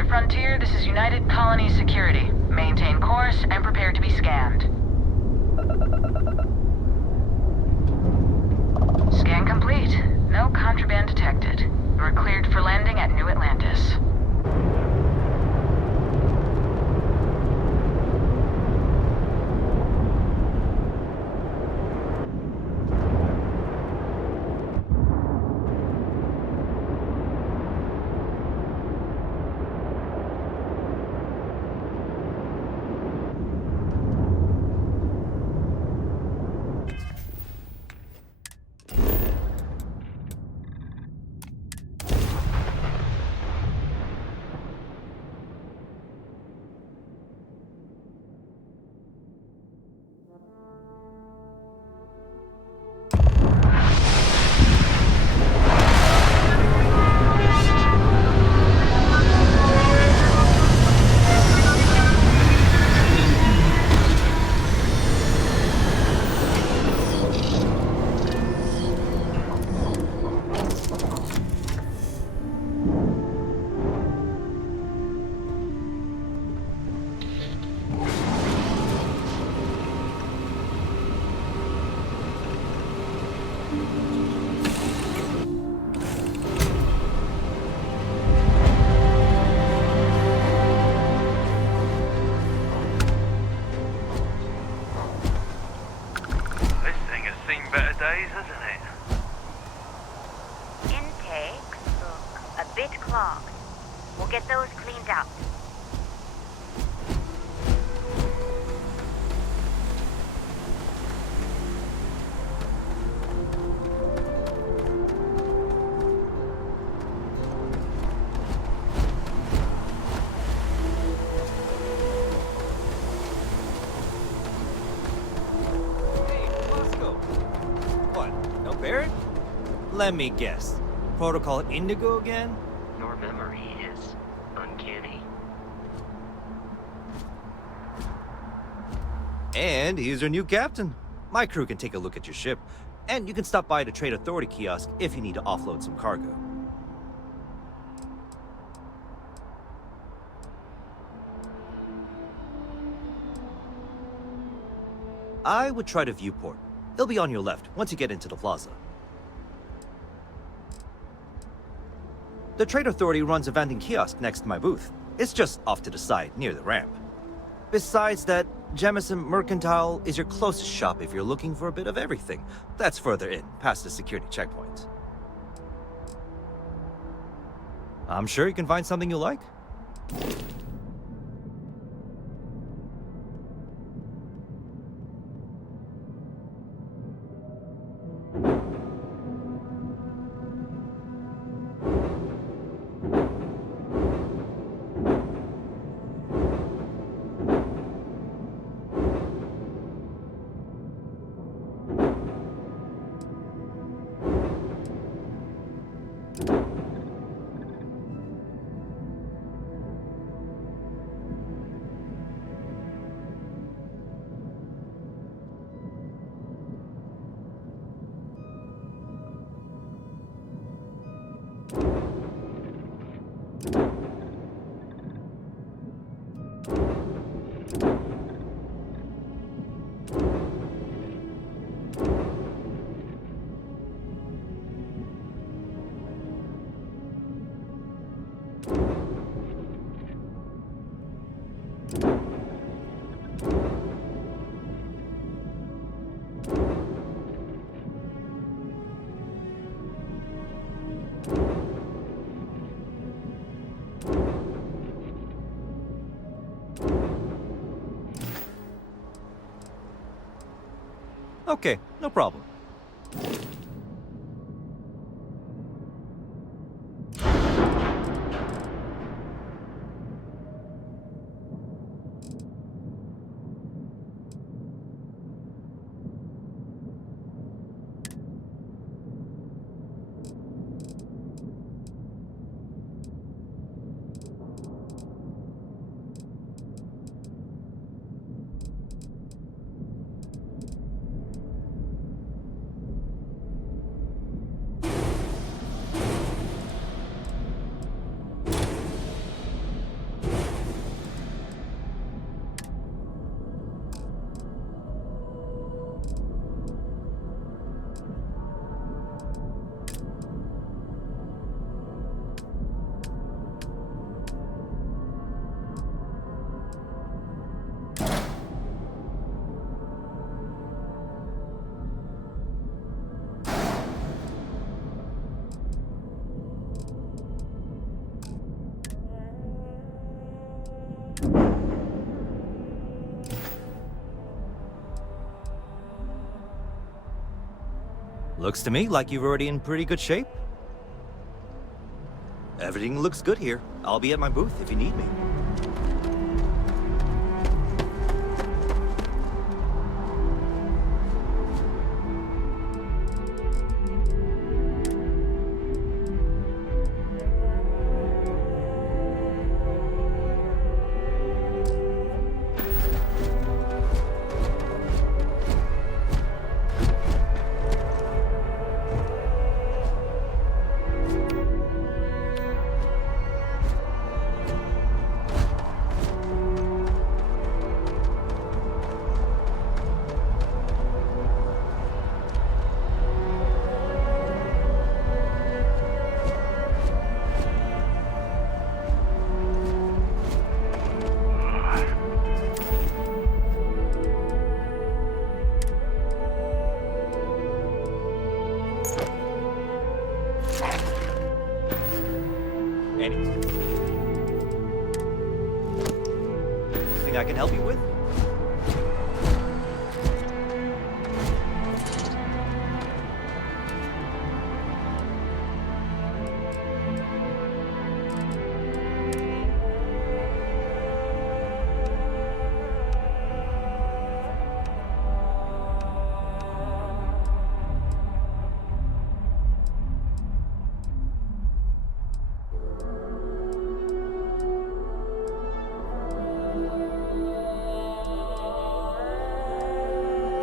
Spaceship Frontier, this is United Colony Security. Maintain course and prepare to be scanned. Scan complete. No contraband detected. You are cleared for landing at New Atlantis. Better days, hasn't it? Intakes look a bit clogged. We'll get those cleaned out. Let me guess. Protocol Indigo again? Your memory is uncanny. And he's your new captain. My crew can take a look at your ship, and you can stop by the Trade Authority kiosk if you need to offload some cargo. I would try the viewport. It'll be on your left once you get into the plaza. The Trade Authority runs a vending kiosk next to my booth. It's just off to the side, near the ramp. Besides that, Jemison Mercantile is your closest shop if you're looking for a bit of everything. That's further in, past the security checkpoint. I'm sure you can find something you like. Okay, no problem. Looks to me like you're already in pretty good shape. Everything looks good here. I'll be at my booth if you need me. Anything I can help you with?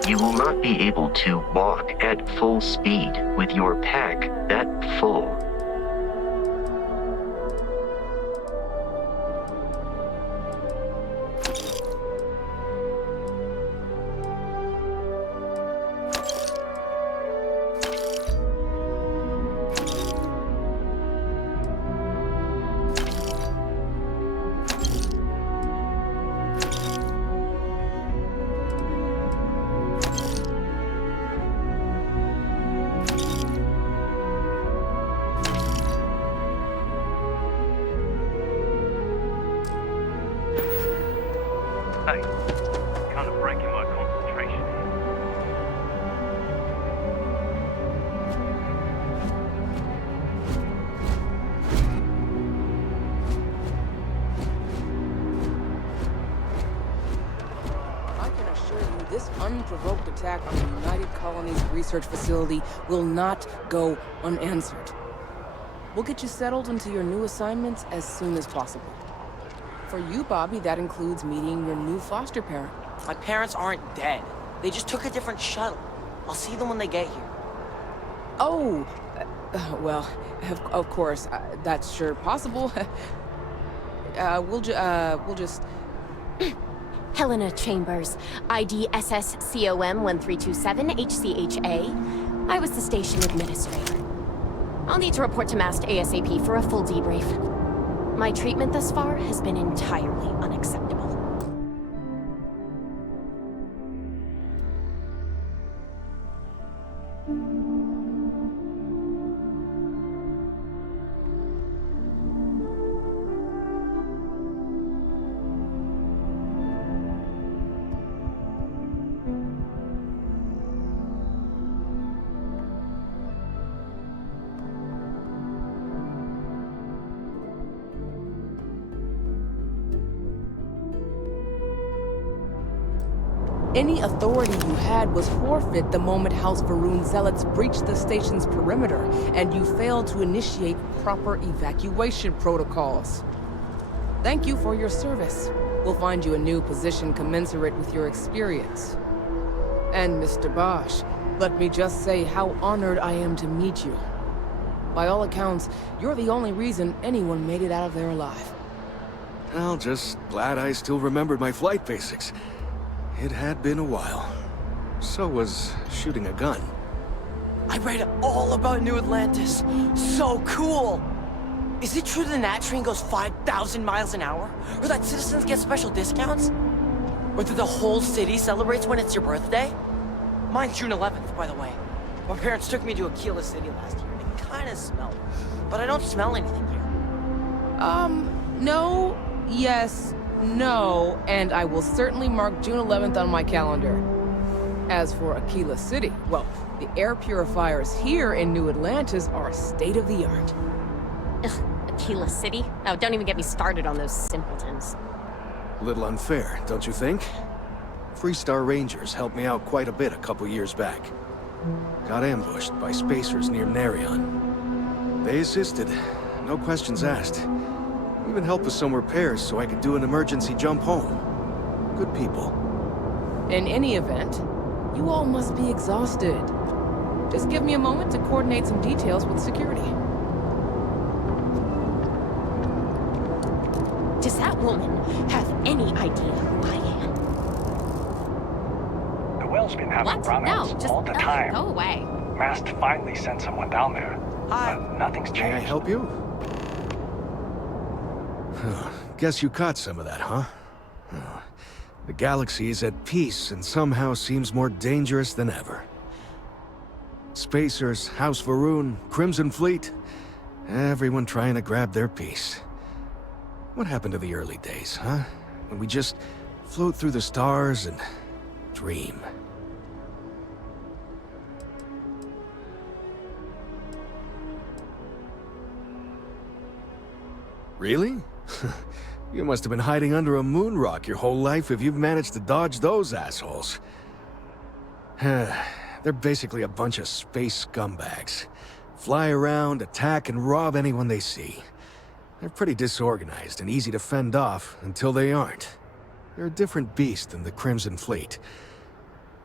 You will not be able to walk at full speed with your pack that full. Hey, kind of breaking my concentration here. I can assure you this unprovoked attack on the United Colonies Research Facility will not go unanswered. We'll get you settled into your new assignments as soon as possible. For you, Bobby, that includes meeting your new foster parent. My parents aren't dead. They just took a different shuttle. I'll see them when they get here. Oh, well, of course, that's sure possible. We'll just... Helena Chambers, ID SSCOM 1327 HCHA. I was the station administrator. I'll need to report to Mast ASAP for a full debrief. My treatment thus far has been entirely unacceptable. Any authority you had was forfeit the moment House Varun zealots breached the station's perimeter, and you failed to initiate proper evacuation protocols. Thank you for your service. We'll find you a new position commensurate with your experience. And Mr. Bosch, let me just say how honored I am to meet you. By all accounts, you're the only reason anyone made it out of there alive. Well, just glad I still remembered my flight basics. It had been a while. So was shooting a gun. I read all about New Atlantis. So cool! Is it true the Nat train goes 5,000 miles an hour? Or that citizens get special discounts? Or that the whole city celebrates when it's your birthday? Mine's June 11th, by the way. My parents took me to Aquila City last year. It kinda smelled. But I don't smell anything here. No, yes, no, and I will certainly mark June 11th on my calendar. As for Aquila City, well, the air purifiers here in New Atlantis are state-of-the-art. Ugh, Aquila City? Oh, don't even get me started on those simpletons. A little unfair, don't you think? Freestar Rangers helped me out quite a bit a couple years back. Got ambushed by spacers near Narion. They assisted, no questions asked. Even helped with some repairs so I could do an emergency jump home. Good people. In any event, you all must be exhausted. Just give me a moment to coordinate some details with security. Does that woman have any idea who I am? The well's been having What? runouts No, just all the time. go away. Mast finally sent someone down there. But nothing's changed. May I help you? Guess you caught some of that, huh? The galaxy is at peace and somehow seems more dangerous than ever. Spacers, House Varun, Crimson Fleet, everyone trying to grab their piece. What happened to the early days, huh? When we just float through the stars and dream. Really? You must have been hiding under a moon rock your whole life if you've managed to dodge those assholes. They're basically a bunch of space scumbags. Fly around, attack, and rob anyone they see. They're pretty disorganized and easy to fend off until they aren't. They're a different beast than the Crimson Fleet.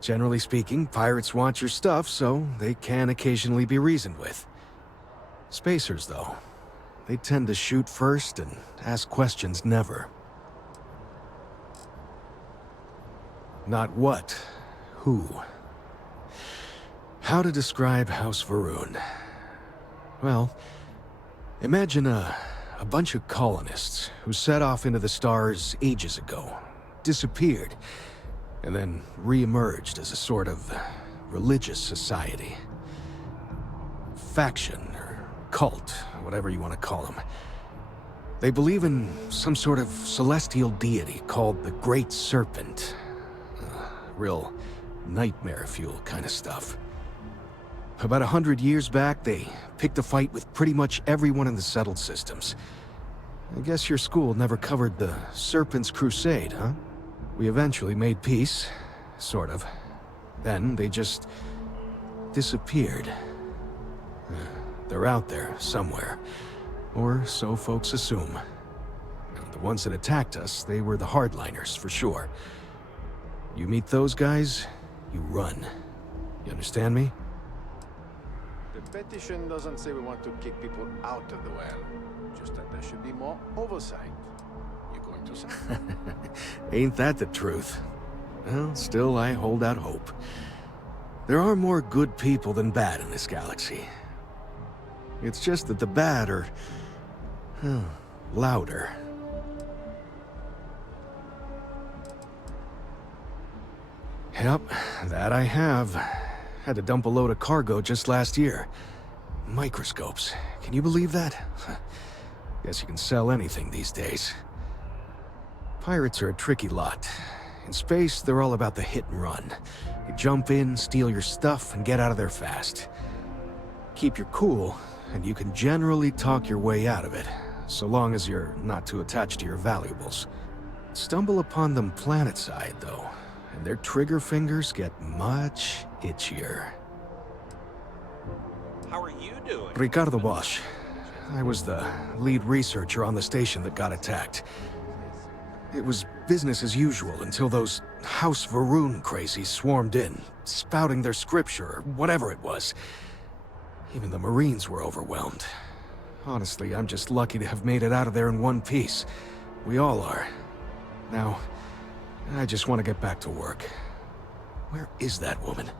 Generally speaking, pirates want your stuff, so they can occasionally be reasoned with. Spacers, though, they tend to shoot first and ask questions never. Not what, who. How to describe House Varun? Well, imagine a bunch of colonists who set off into the stars ages ago, disappeared, and then re-emerged as a sort of religious society. Faction, or cult, whatever you want to call them. They believe in some sort of celestial deity called the Great Serpent. Real nightmare fuel kind of stuff. About 100 years back, they picked a fight with pretty much everyone in the settled systems. I guess your school never covered the Serpent's Crusade, huh? We eventually made peace, sort of. Then they just disappeared. They're out there, somewhere. Or so folks assume. The ones that attacked us, they were the hardliners, for sure. You meet those guys, you run. You understand me? The petition doesn't say we want to kick people out of the well. Just that there should be more oversight. You going to say? Ain't that the truth? Well, still, I hold out hope. There are more good people than bad in this galaxy. It's just that the bad are... louder. Yep, that I have. Had to dump a load of cargo just last year. Microscopes. Can you believe that? Guess you can sell anything these days. Pirates are a tricky lot. In space, they're all about the hit and run. You jump in, steal your stuff, and get out of there fast. Keep your cool, and you can generally talk your way out of it, so long as you're not too attached to your valuables. Stumble upon them planetside, though, and their trigger fingers get much itchier. How are you doing? Ricardo Bosch. I was the lead researcher on the station that got attacked. It was business as usual until those House Varun crazies swarmed in, spouting their scripture or whatever it was. Even the Marines were overwhelmed. Honestly, I'm just lucky to have made it out of there in one piece. We all are. Now, I just want to get back to work. Where is that woman?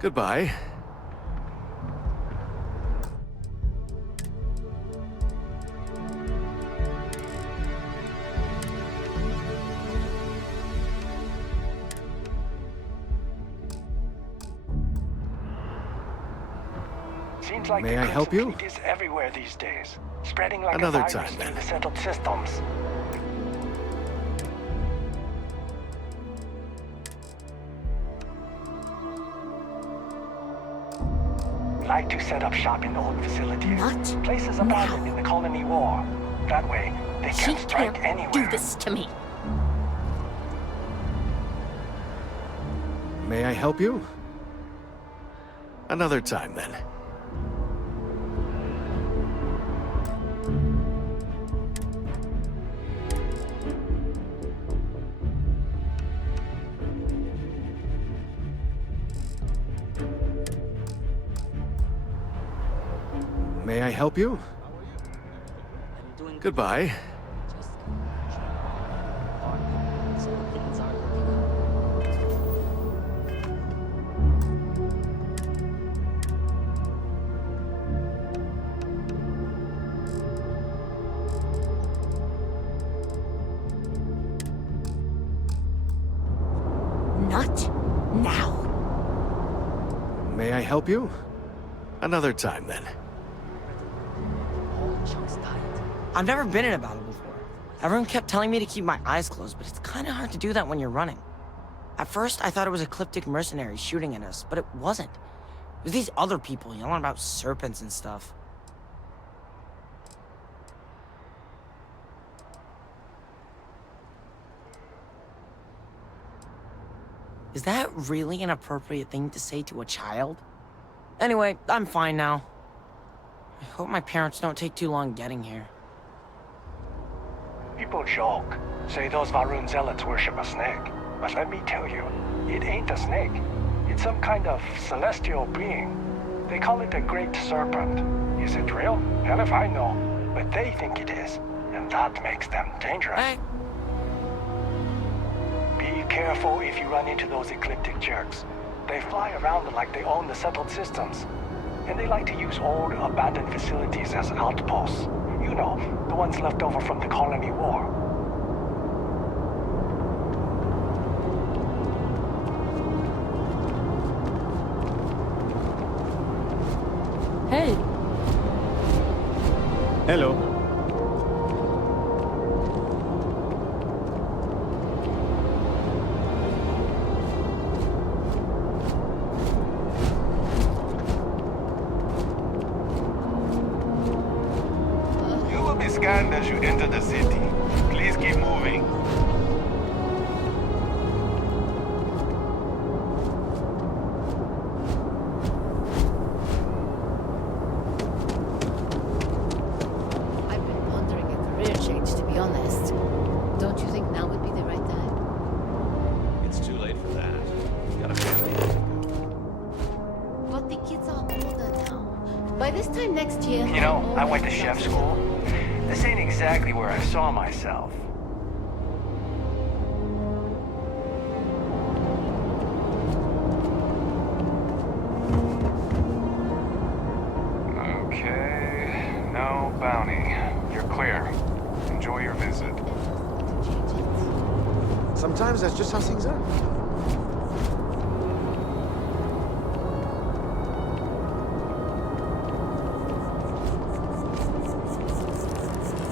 Goodbye. Seems like May the I help you? Fleet is everywhere these days, spreading like Another a virus time, through then. the settled systems. like to set up shop in old facilities. Not Places abandoned in the colony war. That way, they She can strike can't anywhere. do this to me. May I help you? Another time, then. May I help you? Goodbye. Not now. May I help you? Another time, then. I've never been in a battle before. Everyone kept telling me to keep my eyes closed, but it's kind of hard to do that when you're running. At first, I thought it was ecliptic mercenaries shooting at us, but it wasn't. It was these other people yelling about serpents and stuff. Is that really an appropriate thing to say to a child? Anyway, I'm fine now. I hope my parents don't take too long getting here. People joke, say those Varun zealots worship a snake. But let me tell you, it ain't a snake. It's some kind of celestial being. They call it the Great Serpent. Is it real? Hell if I know. But they think it is, and that makes them dangerous. Hey. Be careful if you run into those ecliptic jerks. They fly around like they own the settled systems. And they like to use old, abandoned facilities as outposts. You know, the ones left over from the colony war. Hey, Hello. You will be scanned as you enter the city. Please keep moving. I've been pondering a career change, to be honest. Don't you think now would be the right time? It's too late for that. You got a family. But the kids are older now. By this time next year... You know, I went to chef school. This ain't exactly where I saw myself. Okay, no bounty. You're clear. Enjoy your visit. Sometimes that's just how things are.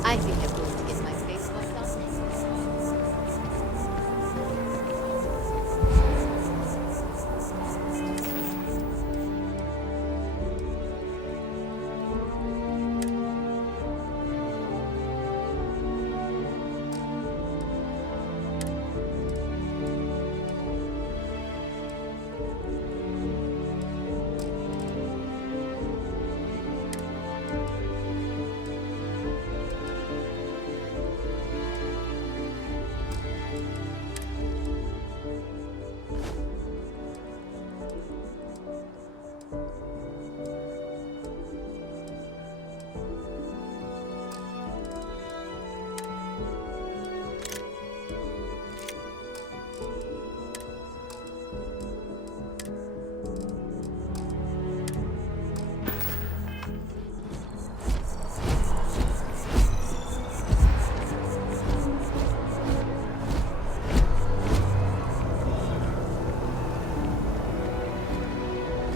I think I'm going to get my face wiped off.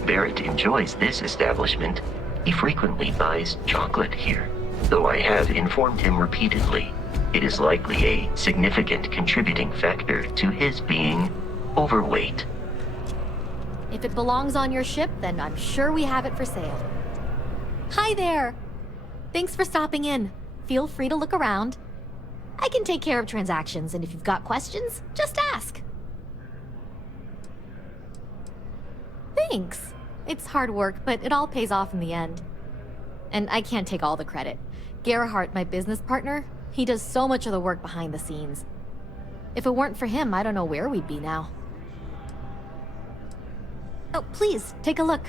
Barrett enjoys this establishment. He frequently buys chocolate here, though I have informed him repeatedly it is likely a significant contributing factor to his being overweight. If it belongs on your ship, then I'm sure we have it for sale. Hi there! Thanks for stopping in. Feel free to look around. I can take care of transactions, and if you've got questions, just ask. Thanks. It's hard work, but it all pays off in the end. And I can't take all the credit. Gerhardt, my business partner, he does so much of the work behind the scenes. If it weren't for him, I don't know where we'd be now. Oh, please, take a look.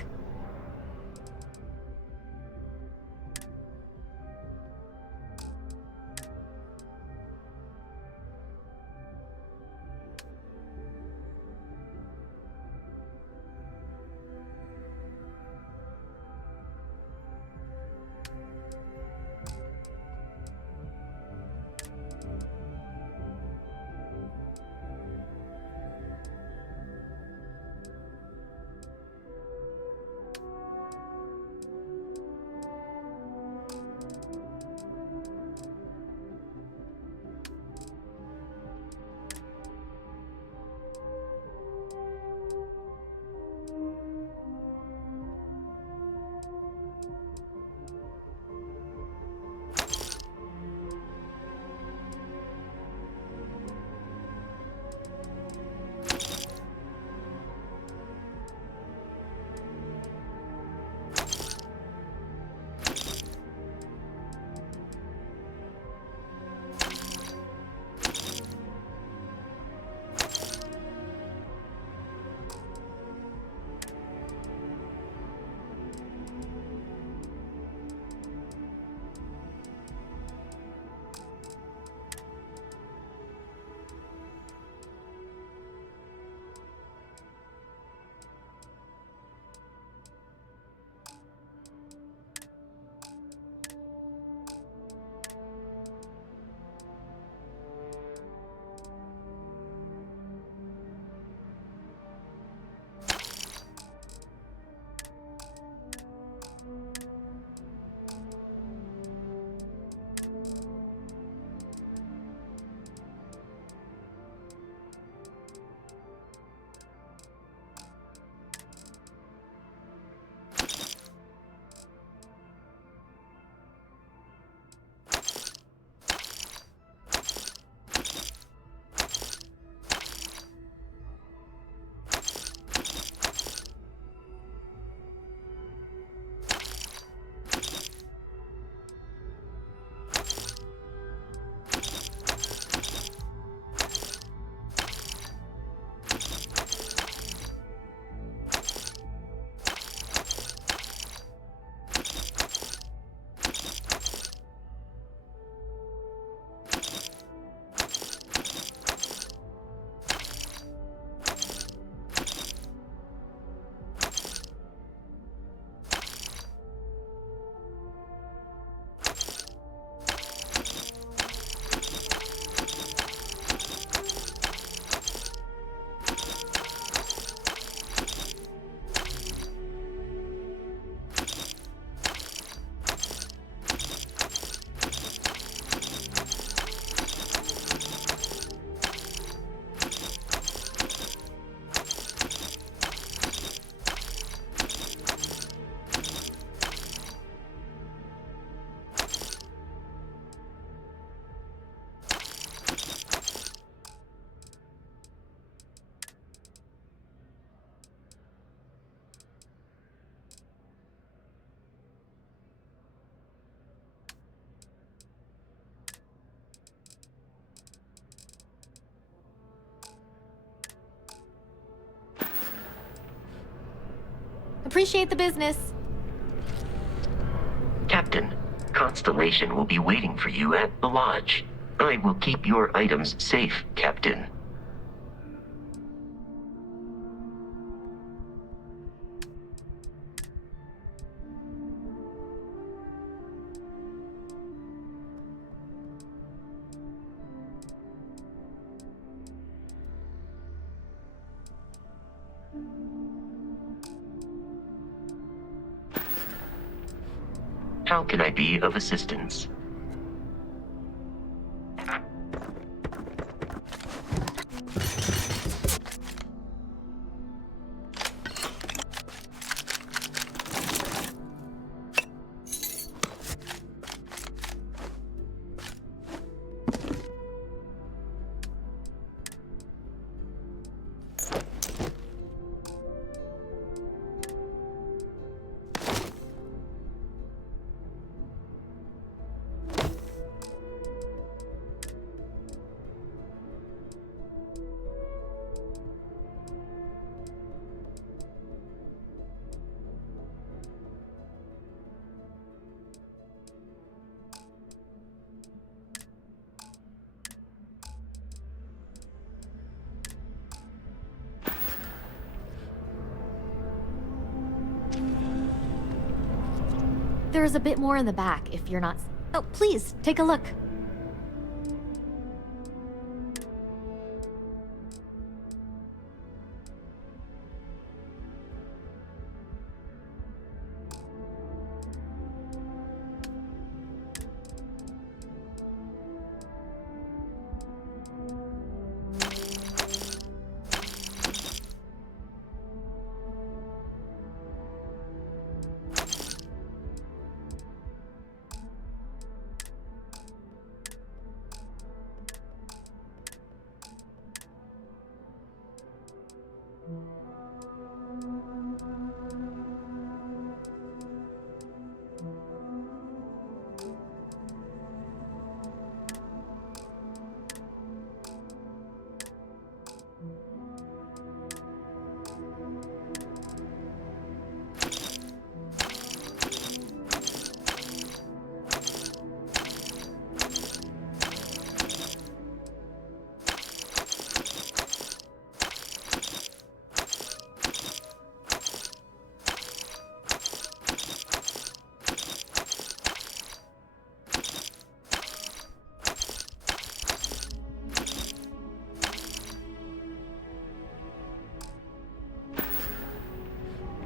Appreciate the business. Captain, Constellation will be waiting for you at the lodge. I will keep your items safe, Captain. How can I be of assistance? there's a bit more in the back if you're not... Oh, please, take a look.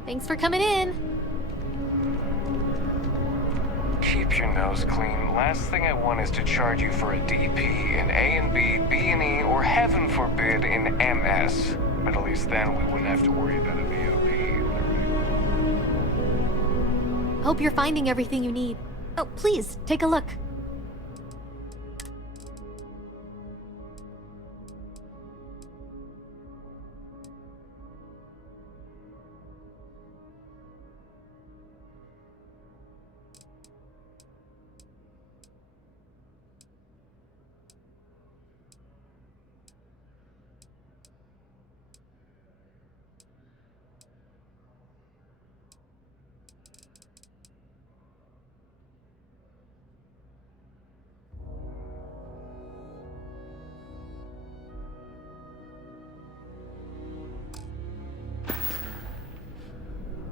Thanks for coming in. Keep your nose clean. Last thing I want is to charge you for a DP in A and B, B and E, or heaven forbid in MS. But at least then we wouldn't have to worry about a VOP. Hope you're finding everything you need. Oh, please, take a look.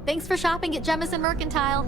Thanks for shopping at Jemison Mercantile.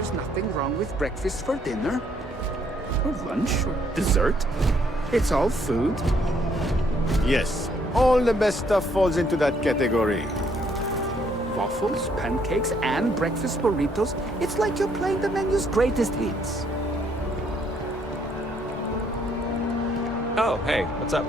There's nothing wrong with breakfast for dinner, or lunch, or dessert. It's all food. Yes, all the best stuff falls into that category. Waffles, pancakes, and breakfast burritos. It's like you're playing the menu's greatest hits. Oh, hey, what's up?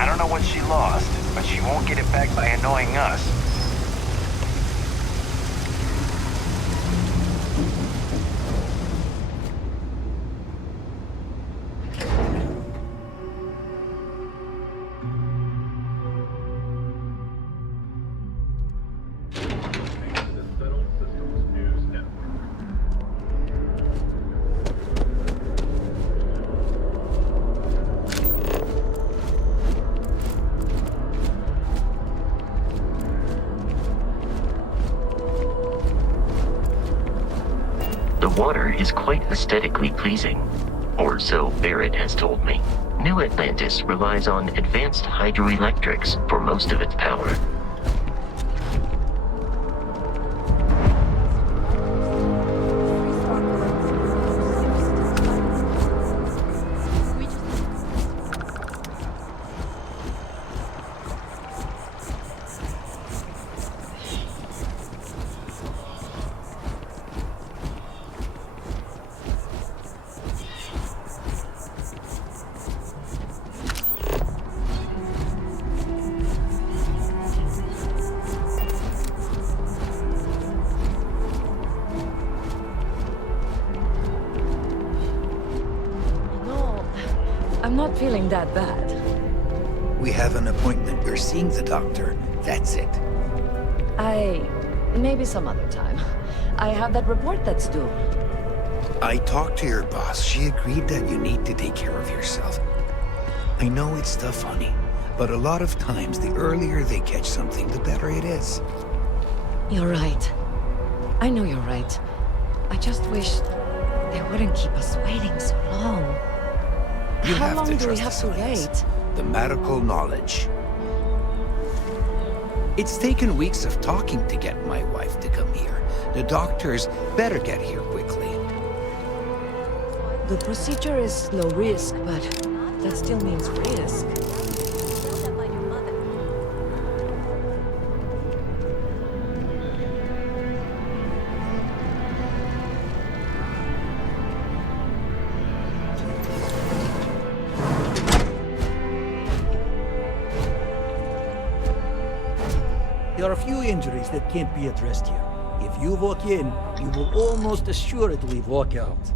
I don't know what she lost, but she won't get it back by annoying us. The water is quite aesthetically pleasing, or so Barrett has told me. New Atlantis relies on advanced hydroelectrics for most of its power. I'm not feeling that bad. We have an appointment. We're seeing the doctor. That's it. Maybe some other time. I have that report that's due. I talked to your boss. She agreed that you need to take care of yourself. I know it's tough, honey, but a lot of times the earlier they catch something, the better it is. You're right. I know you're right. I just wish they wouldn't keep us waiting so long. You How have long to do we trust have the to science, wait? the medical knowledge. It's taken weeks of talking to get my wife to come here. The doctors better get here quickly. The procedure is low risk, but that still means risk. There are a few injuries that can't be addressed here. If you walk in, you will almost assuredly walk out.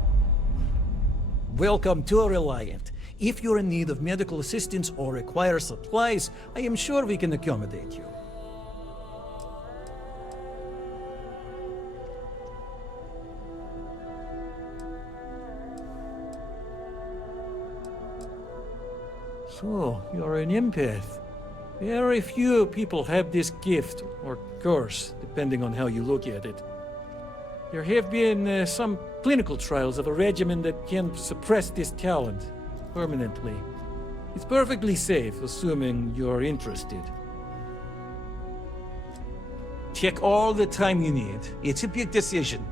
Welcome to Reliant. If you're in need of medical assistance or require supplies, I am sure we can accommodate you. So, you're an empath. Very few people have this gift, or curse, depending on how you look at it. There have been some clinical trials of a regimen that can suppress this talent permanently. It's perfectly safe, assuming you're interested. Take all the time you need. It's a big decision.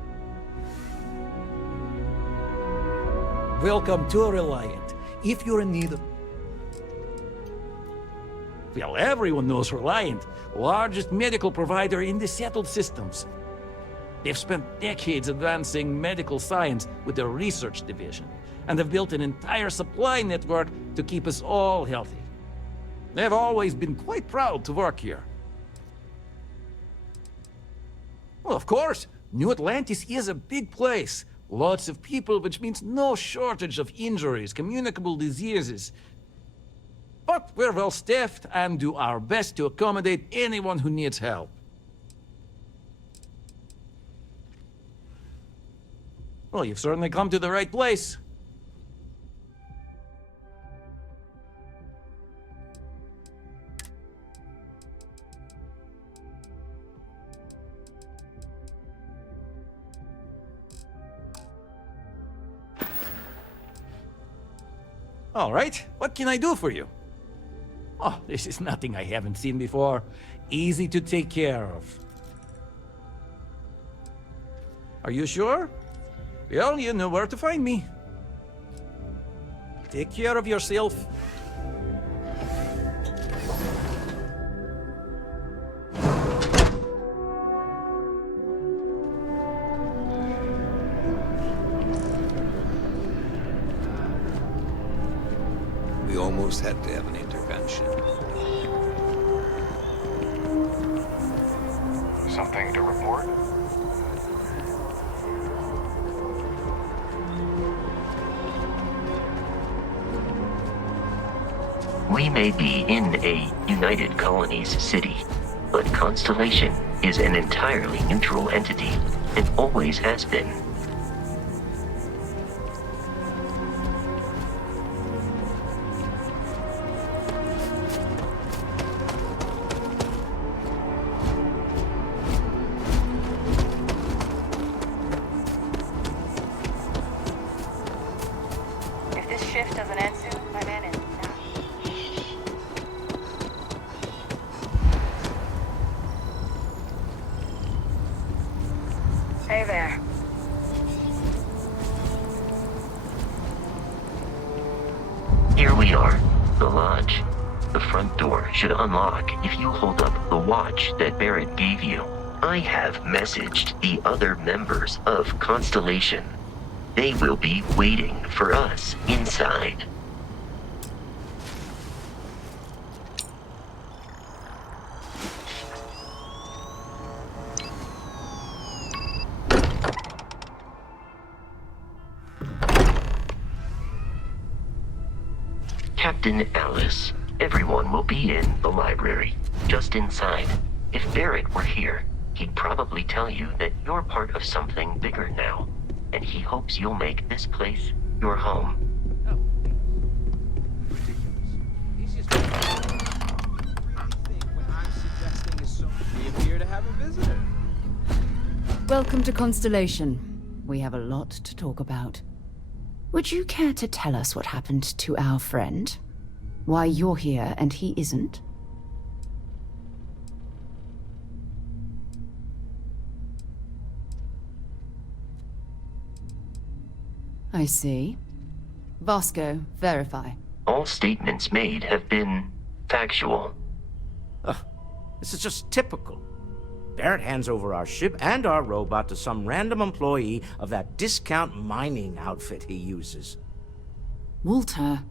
Welcome to Reliant. If you're in need of... Well, everyone knows Reliant, largest medical provider in the settled systems. They've spent decades advancing medical science with their research division, and have built an entire supply network to keep us all healthy. They've always been quite proud to work here. Well, of course, New Atlantis is a big place. Lots of people, which means no shortage of injuries, communicable diseases. But we're well staffed and do our best to accommodate anyone who needs help. Well, you've certainly come to the right place. All right, what can I do for you? Oh, this is nothing I haven't seen before. Easy to take care of. Are you sure? Well, you know where to find me. Take care of yourself. We almost had to have an intervention. Something to report? We may be in a United Colonies city, but Constellation is an entirely neutral entity, and always has been. If this shift doesn't end soon, my man is now. Hey there. Here we are, the lodge. The front door should unlock if you hold up the watch that Barrett gave you. I have messaged the other members of Constellation. They will be waiting for us inside. Captain Alice, everyone will be in the library, just inside. If Barrett were here, he'd probably tell you that you're part of something bigger now, and he hopes you'll make this place your home. Welcome to Constellation. We have a lot to talk about. Would you care to tell us what happened to our friend? Why you're here and he isn't? I see. Vasco, verify. All statements made have been factual. This is just typical. Barrett hands over our ship and our robot to some random employee of that discount mining outfit he uses. Walter.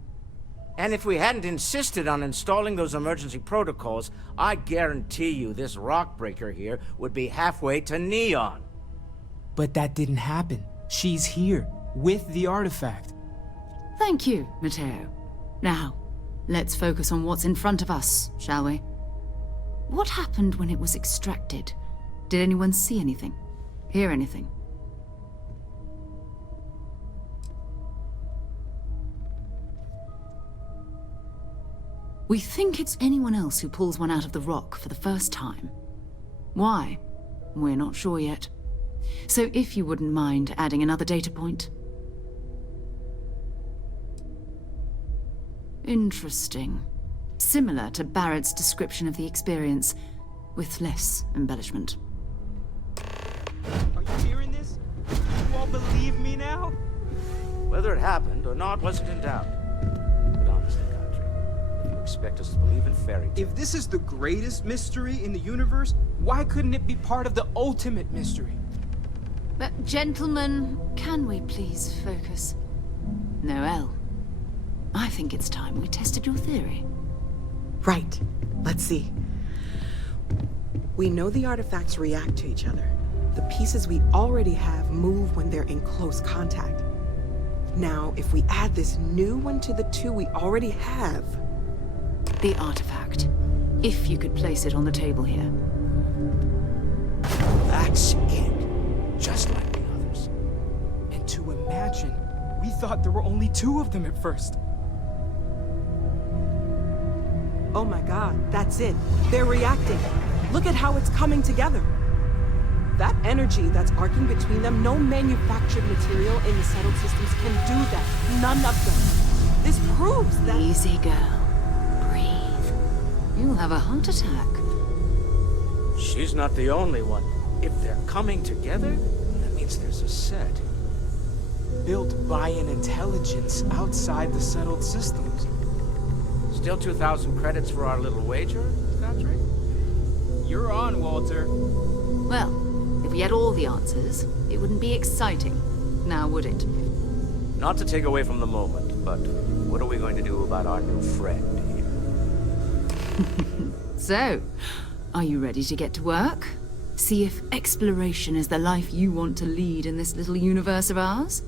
And if we hadn't insisted on installing those emergency protocols, I guarantee you this rock breaker here would be halfway to Neon. But that didn't happen. She's here, with the artifact. Thank you, Matteo. Now, let's focus on what's in front of us, shall we? What happened when it was extracted? Did anyone see anything? Hear anything? We think it's anyone else who pulls one out of the rock for the first time. Why? We're not sure yet. So if you wouldn't mind adding another data point. Interesting. Similar to Barrett's description of the experience, with less embellishment. Are you hearing this? Do you all believe me now? Whether it happened or not wasn't in doubt. But honestly, Country, if you expect us to believe in fairy tales... If this is the greatest mystery in the universe, why couldn't it be part of the ultimate mystery? But gentlemen, can we please focus? Noel, I think it's time we tested your theory. Right. Let's see. We know the artifacts react to each other. The pieces we already have move when they're in close contact. Now, if we add this new one to the two we already have... The artifact. If you could place it on the table here. That's it. Just like the others. And to imagine, we thought there were only 2 of them at first. Oh my god, that's it. They're reacting. Look at how it's coming together. That energy that's arcing between them, no manufactured material in the settled systems can do that. None of them. This proves that... Easy, girl. Breathe. You'll have a heart attack. She's not the only one. If they're coming together, that means there's a set. Built by an intelligence outside the settled systems. Still 2,000 credits for our little wager, Country? You're on, Walter. Well, if we had all the answers, it wouldn't be exciting. Now, would it? Not to take away from the moment, but what are we going to do about our new friend here? So, are you ready to get to work? See if exploration is the life you want to lead in this little universe of ours?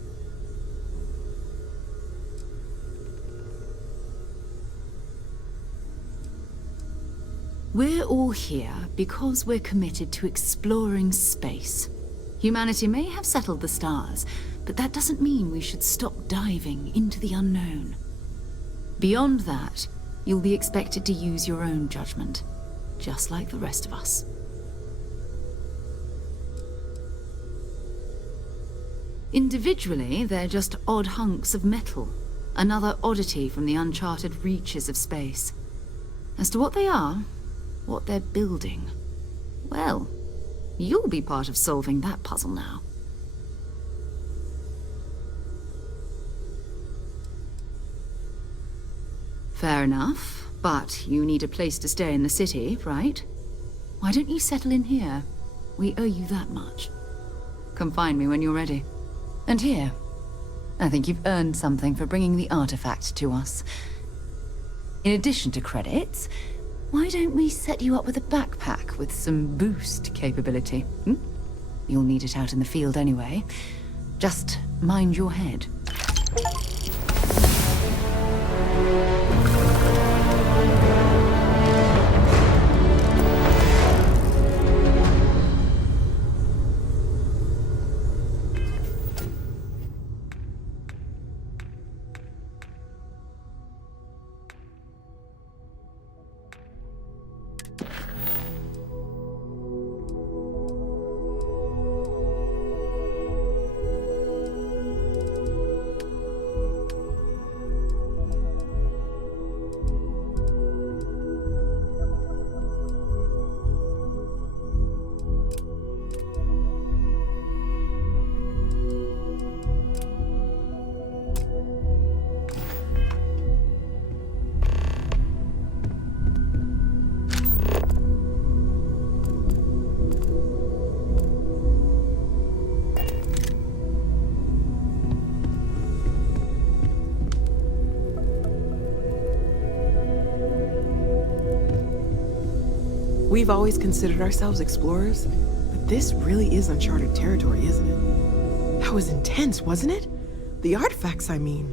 We're all here because we're committed to exploring space. Humanity may have settled the stars, but that doesn't mean we should stop diving into the unknown. Beyond that, you'll be expected to use your own judgment, just like the rest of us. Individually, they're just odd hunks of metal, another oddity from the uncharted reaches of space. As to what they are, what they're building, well, you'll be part of solving that puzzle now. Fair enough, but you need a place to stay in the city, right? Why don't you settle in here? We owe you that much. Come find me when you're ready. And here, I think you've earned something for bringing the artifact to us. In addition to credits, why don't we set you up with a backpack with some boost capability? Hmm? You'll need it out in the field anyway. Just mind your head. We've always considered ourselves explorers, but this really is uncharted territory, isn't it? That was intense, wasn't it? The artifacts, I mean.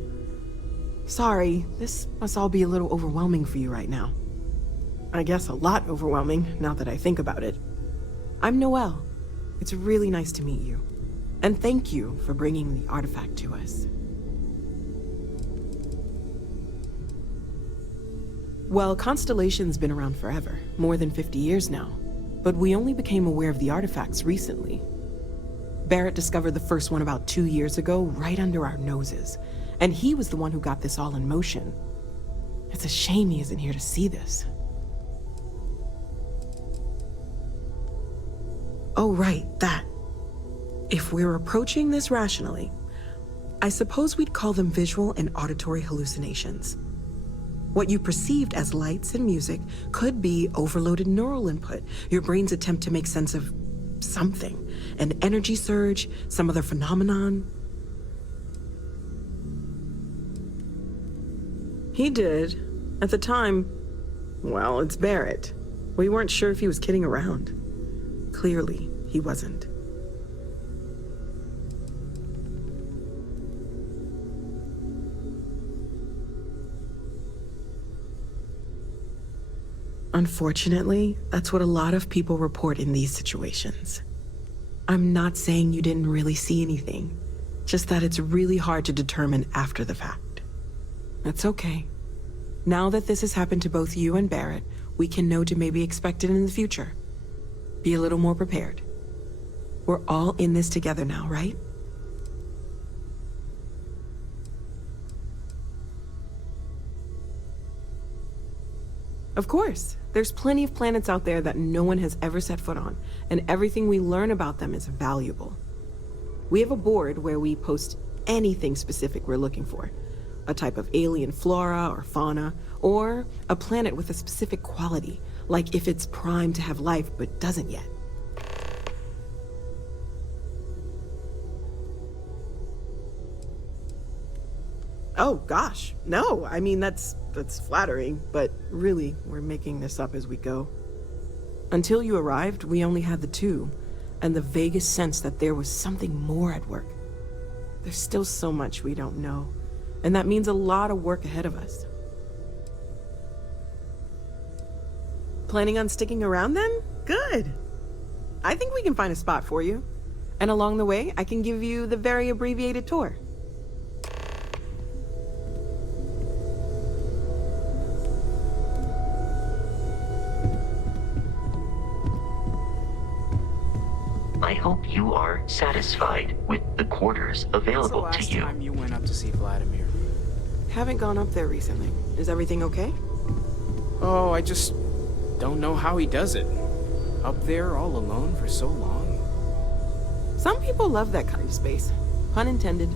Sorry, this must all be a little overwhelming for you right now. I guess a lot overwhelming, now that I think about it. I'm Noelle. It's really nice to meet you. And thank you for bringing the artifact to us. Well, Constellation's been around forever, more than 50 years now. But we only became aware of the artifacts recently. Barrett discovered the first one about 2 years ago, right under our noses. And he was the one who got this all in motion. It's a shame he isn't here to see this. Oh, right, that. If we're approaching this rationally, I suppose we'd call them visual and auditory hallucinations. What you perceived as lights and music could be overloaded neural input, your brain's attempt to make sense of something, an energy surge, some other phenomenon. He did. At the time, well, it's Barrett. We weren't sure if he was kidding around. Clearly, he wasn't. Unfortunately, that's what a lot of people report in these situations. I'm not saying you didn't really see anything, just that it's really hard to determine after the fact. That's okay. Now that this has happened to both you and Barrett, we can know to maybe expect it in the future. Be a little more prepared. We're all in this together now, right? Of course. There's plenty of planets out there that no one has ever set foot on, and everything we learn about them is valuable. We have a board where we post anything specific we're looking for. A type of alien flora or fauna, or a planet with a specific quality, like if it's primed to have life but doesn't yet. Oh, gosh. No, I mean, that's flattering, but really, we're making this up as we go. Until you arrived, we only had the two, and the vaguest sense that there was something more at work. There's still so much we don't know, and that means a lot of work ahead of us. Planning on sticking around then? Good. I think we can find a spot for you. And along the way, I can give you the very abbreviated tour. I hope you are satisfied with the quarters available to you. Last time you went up to see Vladimir? Haven't gone up there recently. Is everything okay? Oh, I just don't know how he does it. Up there all alone for so long. Some people love that kind of space. Pun intended.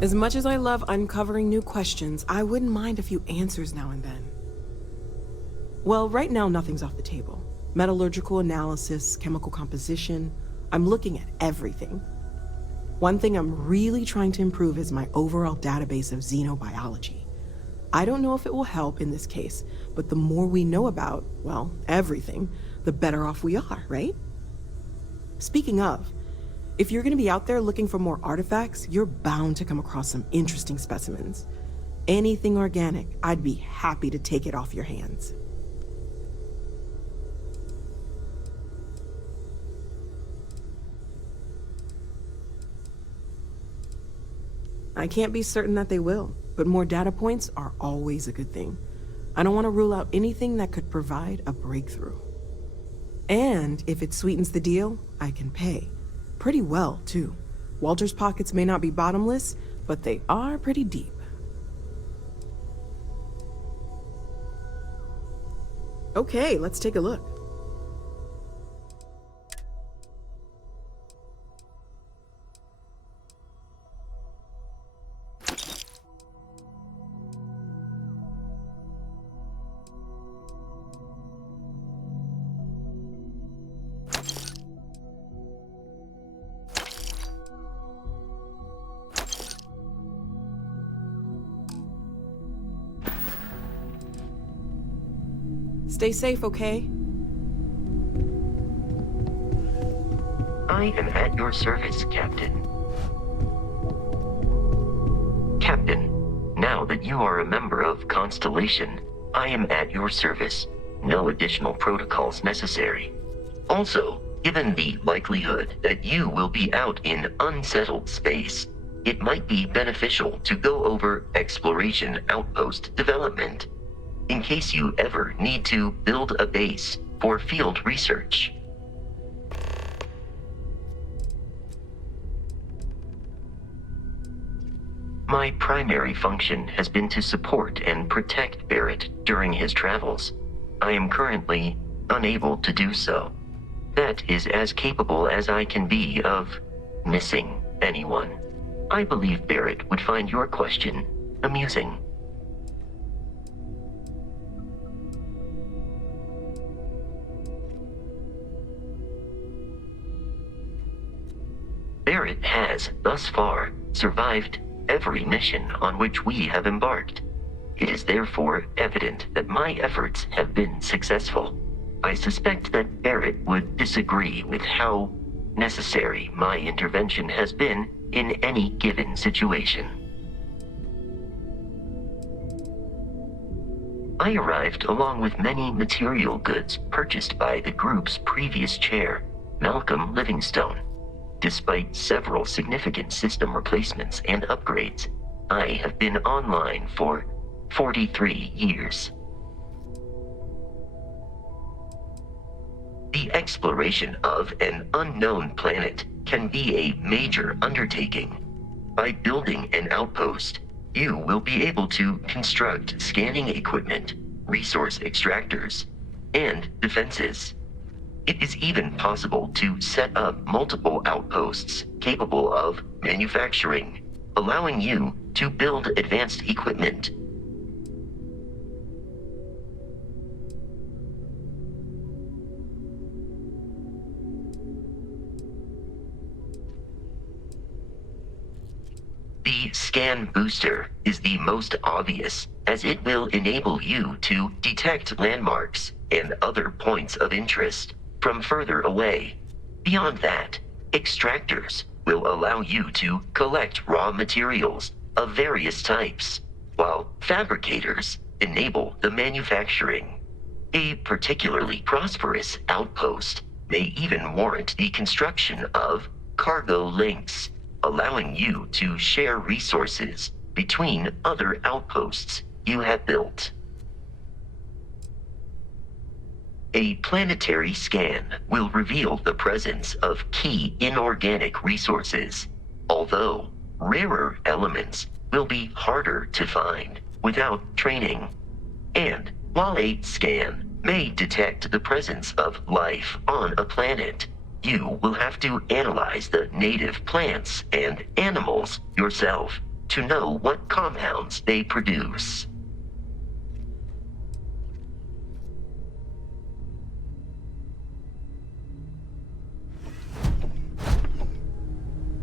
As much as I love uncovering new questions, I wouldn't mind a few answers now and then. Well, right now nothing's off the table. Metallurgical analysis, chemical composition. I'm looking at everything. One thing I'm really trying to improve is my overall database of xenobiology. I don't know if it will help in this case, but the more we know about, well, everything, the better off we are, right? Speaking of, if you're gonna be out there looking for more artifacts, you're bound to come across some interesting specimens. Anything organic, I'd be happy to take it off your hands. I can't be certain that they will, but more data points are always a good thing. I don't want to rule out anything that could provide a breakthrough. And if it sweetens the deal, I can pay. Pretty well, too. Walter's pockets may not be bottomless, but they are pretty deep. Okay, let's take a look. Stay safe, okay? I am at your service, Captain. Captain, now that you are a member of Constellation, I am at your service. No additional protocols necessary. Also, given the likelihood that you will be out in unsettled space, it might be beneficial to go over exploration outpost development, in case you ever need to build a base for field research. My primary function has been to support and protect Barrett during his travels. I am currently unable to do so. That is as capable as I can be of missing anyone. I believe Barrett would find your question amusing. Barrett has, thus far, survived every mission on which we have embarked. It is therefore evident that my efforts have been successful. I suspect that Barrett would disagree with how necessary my intervention has been in any given situation. I arrived along with many material goods purchased by the group's previous chair, Malcolm Livingstone. Despite several significant system replacements and upgrades, I have been online for 43 years. The exploration of an unknown planet can be a major undertaking. By building an outpost, you will be able to construct scanning equipment, resource extractors, and defenses. It is even possible to set up multiple outposts capable of manufacturing, allowing you to build advanced equipment. The scan booster is the most obvious, as it will enable you to detect landmarks and other points of interest from further away. Beyond that, extractors will allow you to collect raw materials of various types, while fabricators enable the manufacturing. A particularly prosperous outpost may even warrant the construction of cargo links, allowing you to share resources between other outposts you have built. A planetary scan will reveal the presence of key inorganic resources, although rarer elements will be harder to find without training. And while a scan may detect the presence of life on a planet, you will have to analyze the native plants and animals yourself to know what compounds they produce.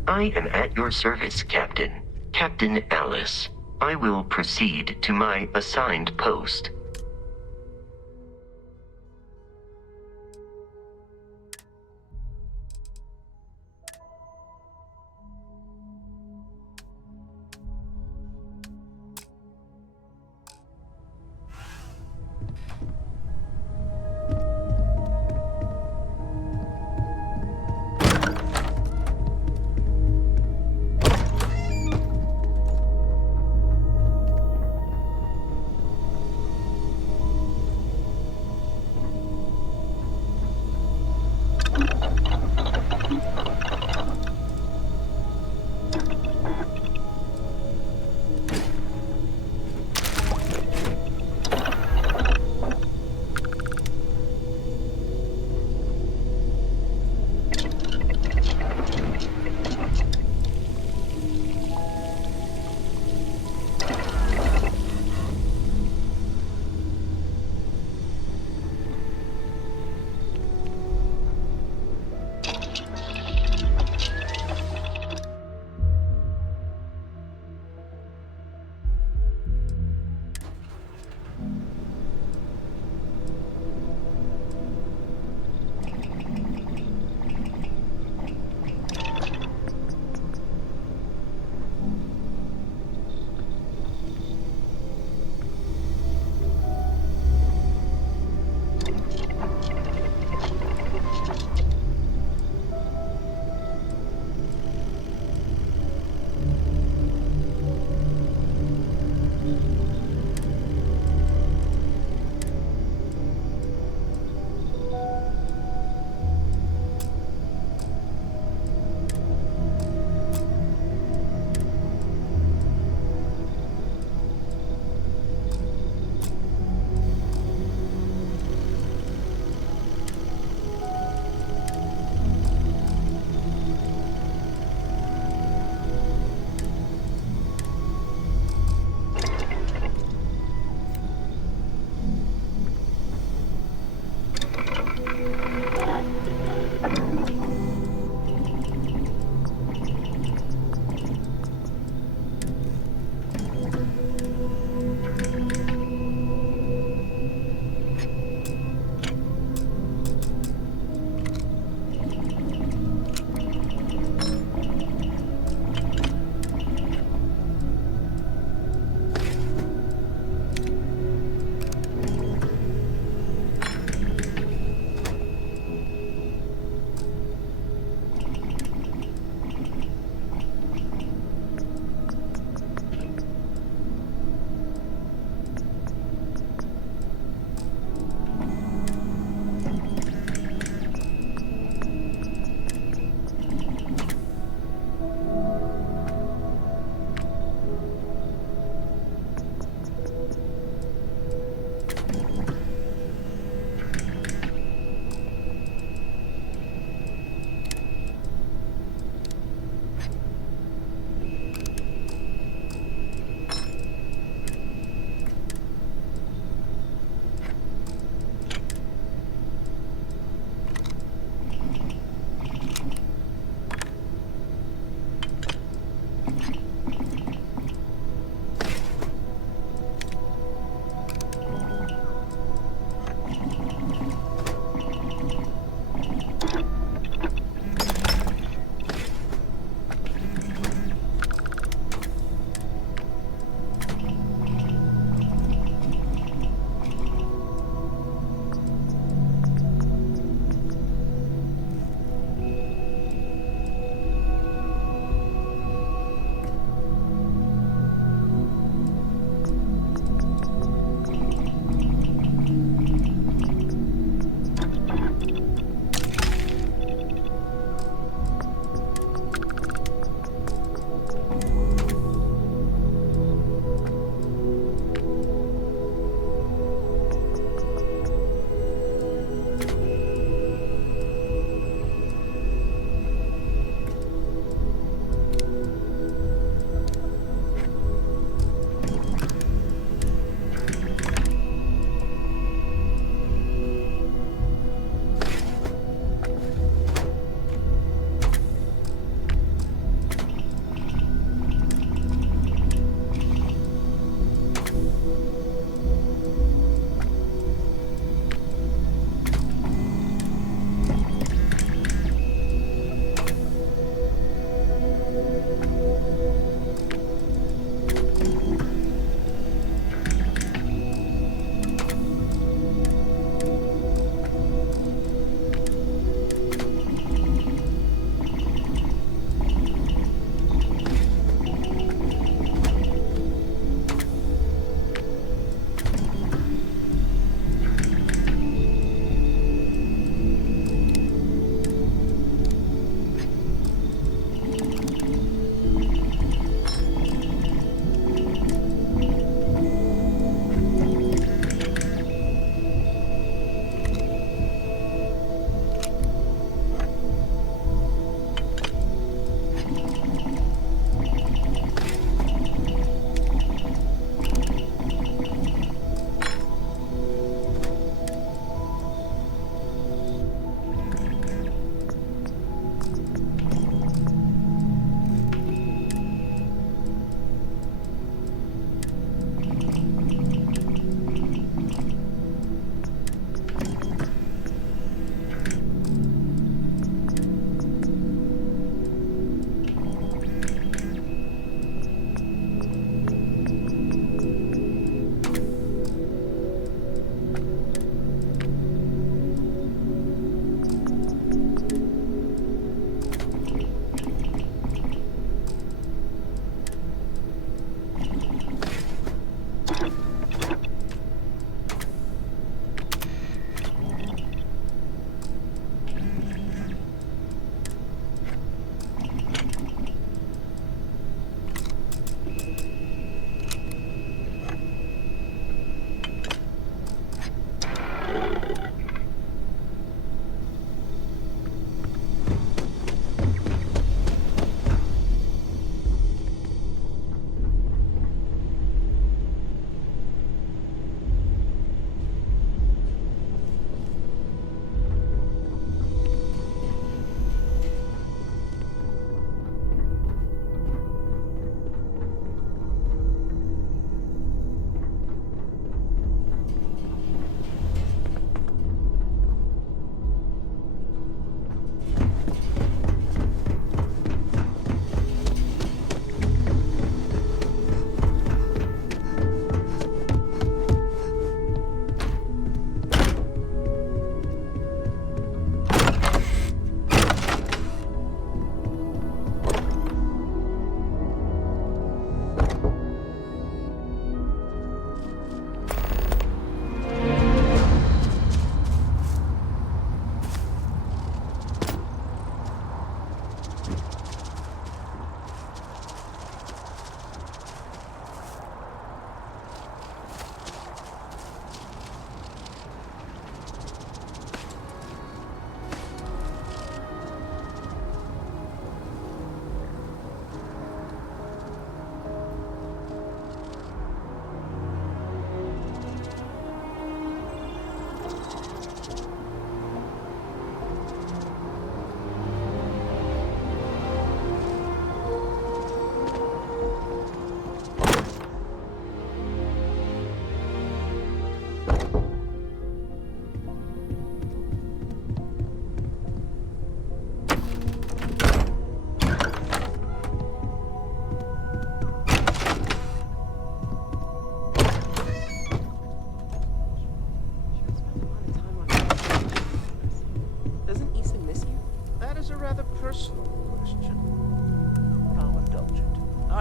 I am at your service, Captain. Captain Alice. I will proceed to my assigned post.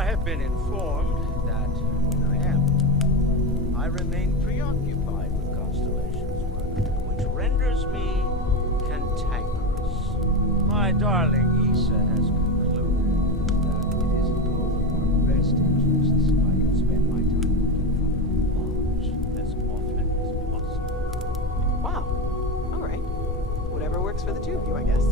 have been informed that when I am, I remain preoccupied with Constellation's work, which renders me cantankerous. My darling Issa has concluded that it is in both of our best interests I can spend my time working from the lodge as often as possible. Wow. All right. Whatever works for the two of you, I guess.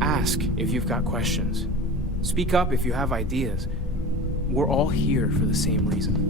Ask if you've got questions. Speak up if you have ideas. We're all here for the same reason.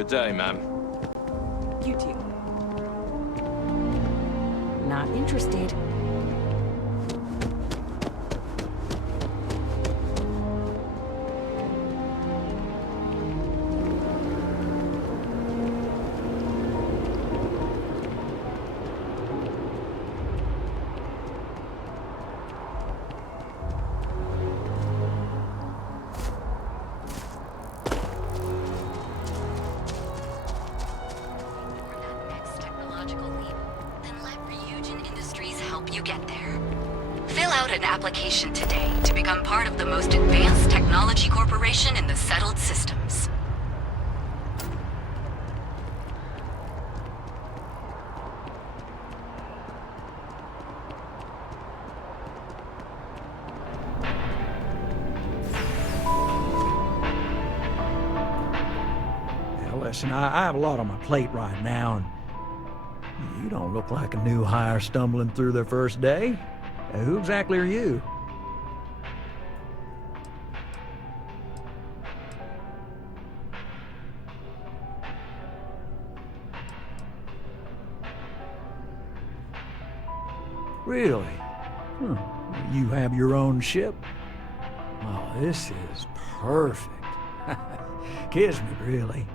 Good day, ma'am. You too. Not interested. You get there. Fill out an application today to become part of the most advanced technology corporation in the settled systems. Now listen, I have a lot on my plate right now, and you don't look like a new hire stumbling through their first day. Who exactly are you? Really? You have your own ship? Oh, this is perfect. Kiss me, really.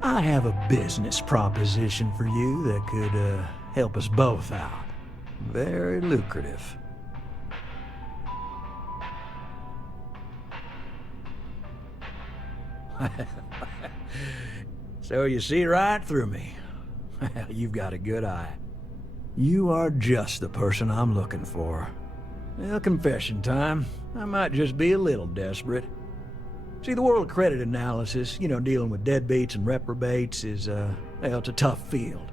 I have a business proposition for you that could help us both out. Very lucrative. So you see right through me. You've got a good eye. You are just the person I'm looking for. Well, confession time. I might just be a little desperate. See, the world of credit analysis, dealing with deadbeats and reprobates is, well, it's a tough field.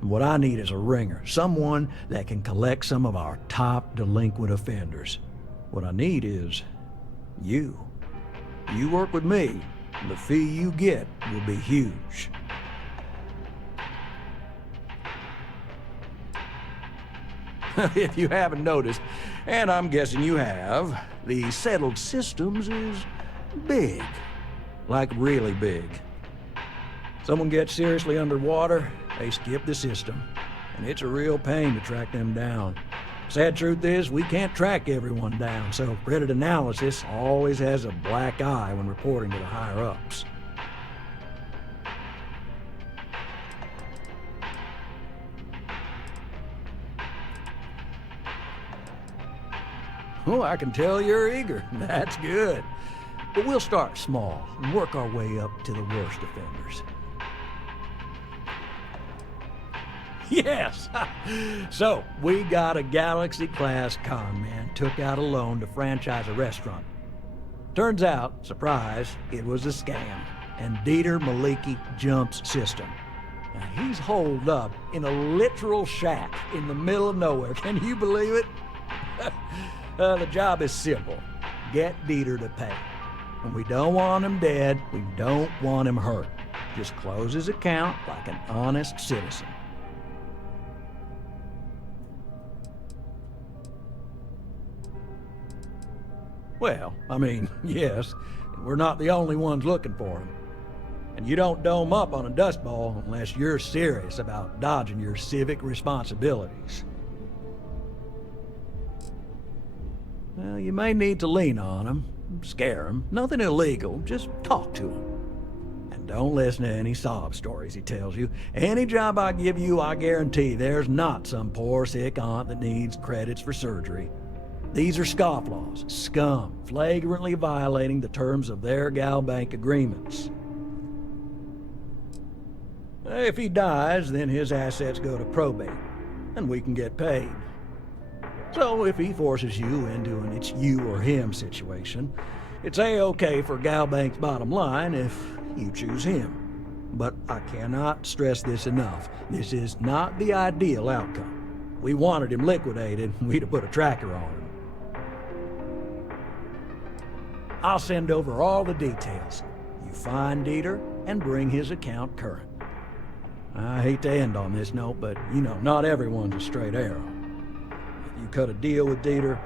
And what I need is a ringer, someone that can collect some of our top delinquent offenders. What I need is you. You work with me, and the fee you get will be huge. If you haven't noticed, and I'm guessing you have, the settled systems is big. Like really big. Someone gets seriously underwater, they skip the system. And it's a real pain to track them down. Sad truth is, we can't track everyone down, so credit analysis always has a black eye when reporting to the higher-ups. Oh, I can tell you're eager. That's good. But we'll start small and work our way up to the worst offenders. Yes! So, we got a Galaxy-class con man took out a loan to franchise a restaurant. Turns out, surprise, it was a scam, and Dieter Maliki jumps system. Now, he's holed up in a literal shack in the middle of nowhere. Can you believe it? The job is simple. Get Dieter to pay. And we don't want him dead, we don't want him hurt. Just close his account like an honest citizen. Well, I mean, yes, we're not the only ones looking for him. And you don't dome up on a dust ball unless you're serious about dodging your civic responsibilities. Well, you may need to lean on him, scare him. Nothing illegal, just talk to him. And don't listen to any sob stories he tells you. Any job I give you, I guarantee there's not some poor sick aunt that needs credits for surgery. These are scofflaws, scum, flagrantly violating the terms of their GalBank agreements. If he dies, then his assets go to probate, and we can get paid. So if he forces you into an it's you or him situation, it's A-okay for GalBank's bottom line if you choose him. But I cannot stress this enough. This is not the ideal outcome. We wanted him liquidated, we'd have put a tracker on him. I'll send over all the details. You find Dieter and bring his account current. I hate to end on this note, but not everyone's a straight arrow. If you cut a deal with Dieter,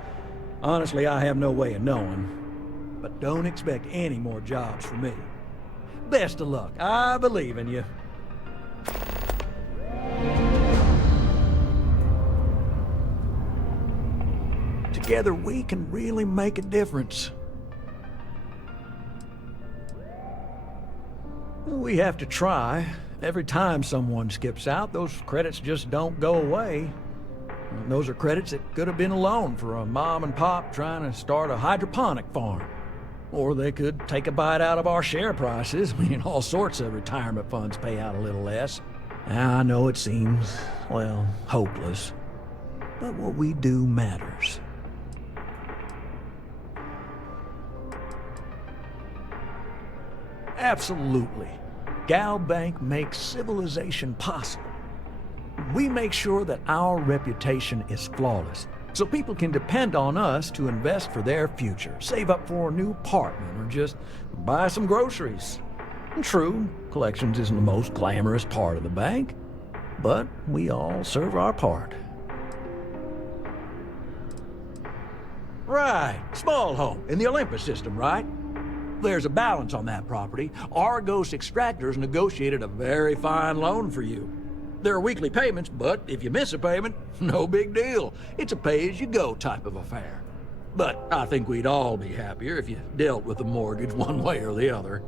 honestly, I have no way of knowing. But don't expect any more jobs from me. Best of luck. I believe in you. Together we can really make a difference. We have to try. Every time someone skips out, those credits just don't go away. And those are credits that could have been a loan for a mom and pop trying to start a hydroponic farm. Or they could take a bite out of our share prices. I mean, all sorts of retirement funds pay out a little less. I know it seems, well, hopeless. But what we do matters. Absolutely. Gal Bank makes civilization possible. We make sure that our reputation is flawless, so people can depend on us to invest for their future, save up for a new apartment, or just buy some groceries. And true, collections isn't the most glamorous part of the bank, but we all serve our part. Right, small home in the Olympus system, right? There's a balance on that property. Argos Extractors negotiated a very fine loan for you. There are weekly payments, but if you miss a payment, no big deal. It's a pay-as-you-go type of affair. But I think we'd all be happier if you dealt with the mortgage one way or the other.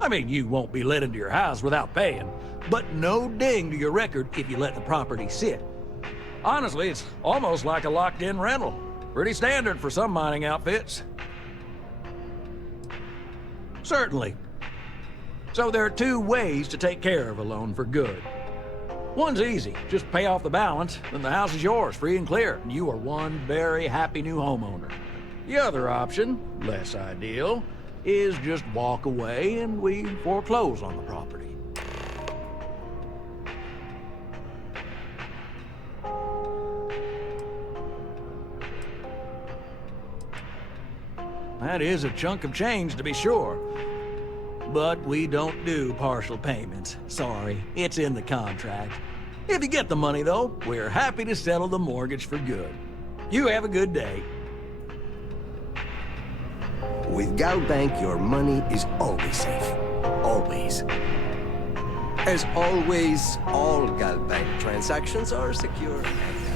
I mean, you won't be let into your house without paying, but no ding to your record if you let the property sit. Honestly, it's almost like a locked-in rental. Pretty standard for some mining outfits. Certainly. So there are two ways to take care of a loan for good. One's easy. Just pay off the balance, then the house is yours, free and clear, and you are one very happy new homeowner. The other option, less ideal, is just walk away and we foreclose on the property. That is a chunk of change, to be sure. But we don't do partial payments. Sorry, it's in the contract. If you get the money, though, we're happy to settle the mortgage for good. You have a good day. With Gal Bank, your money is always safe. Always. As always, all Gal Bank transactions are secure and guaranteed.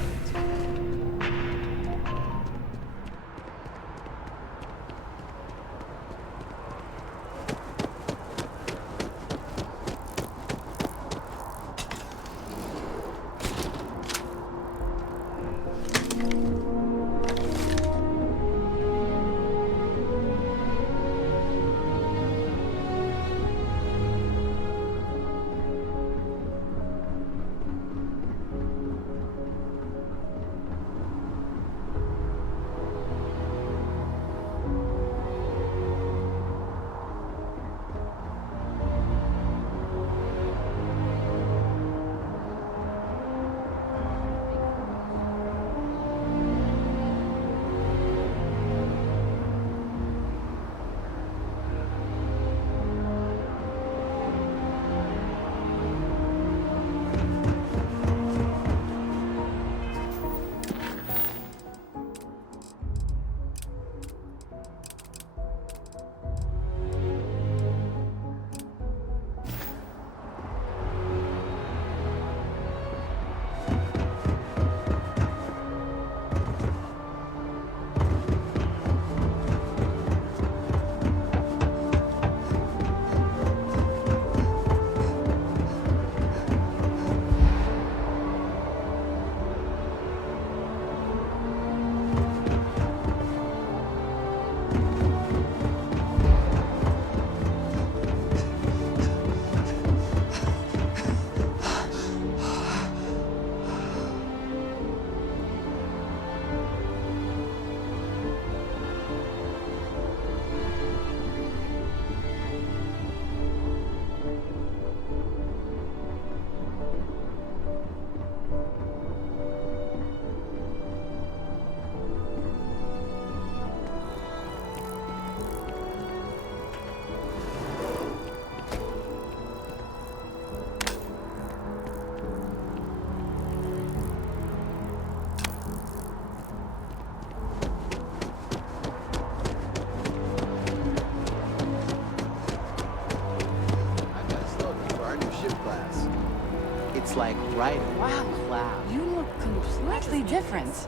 right. Wow, Cloud. You look completely different.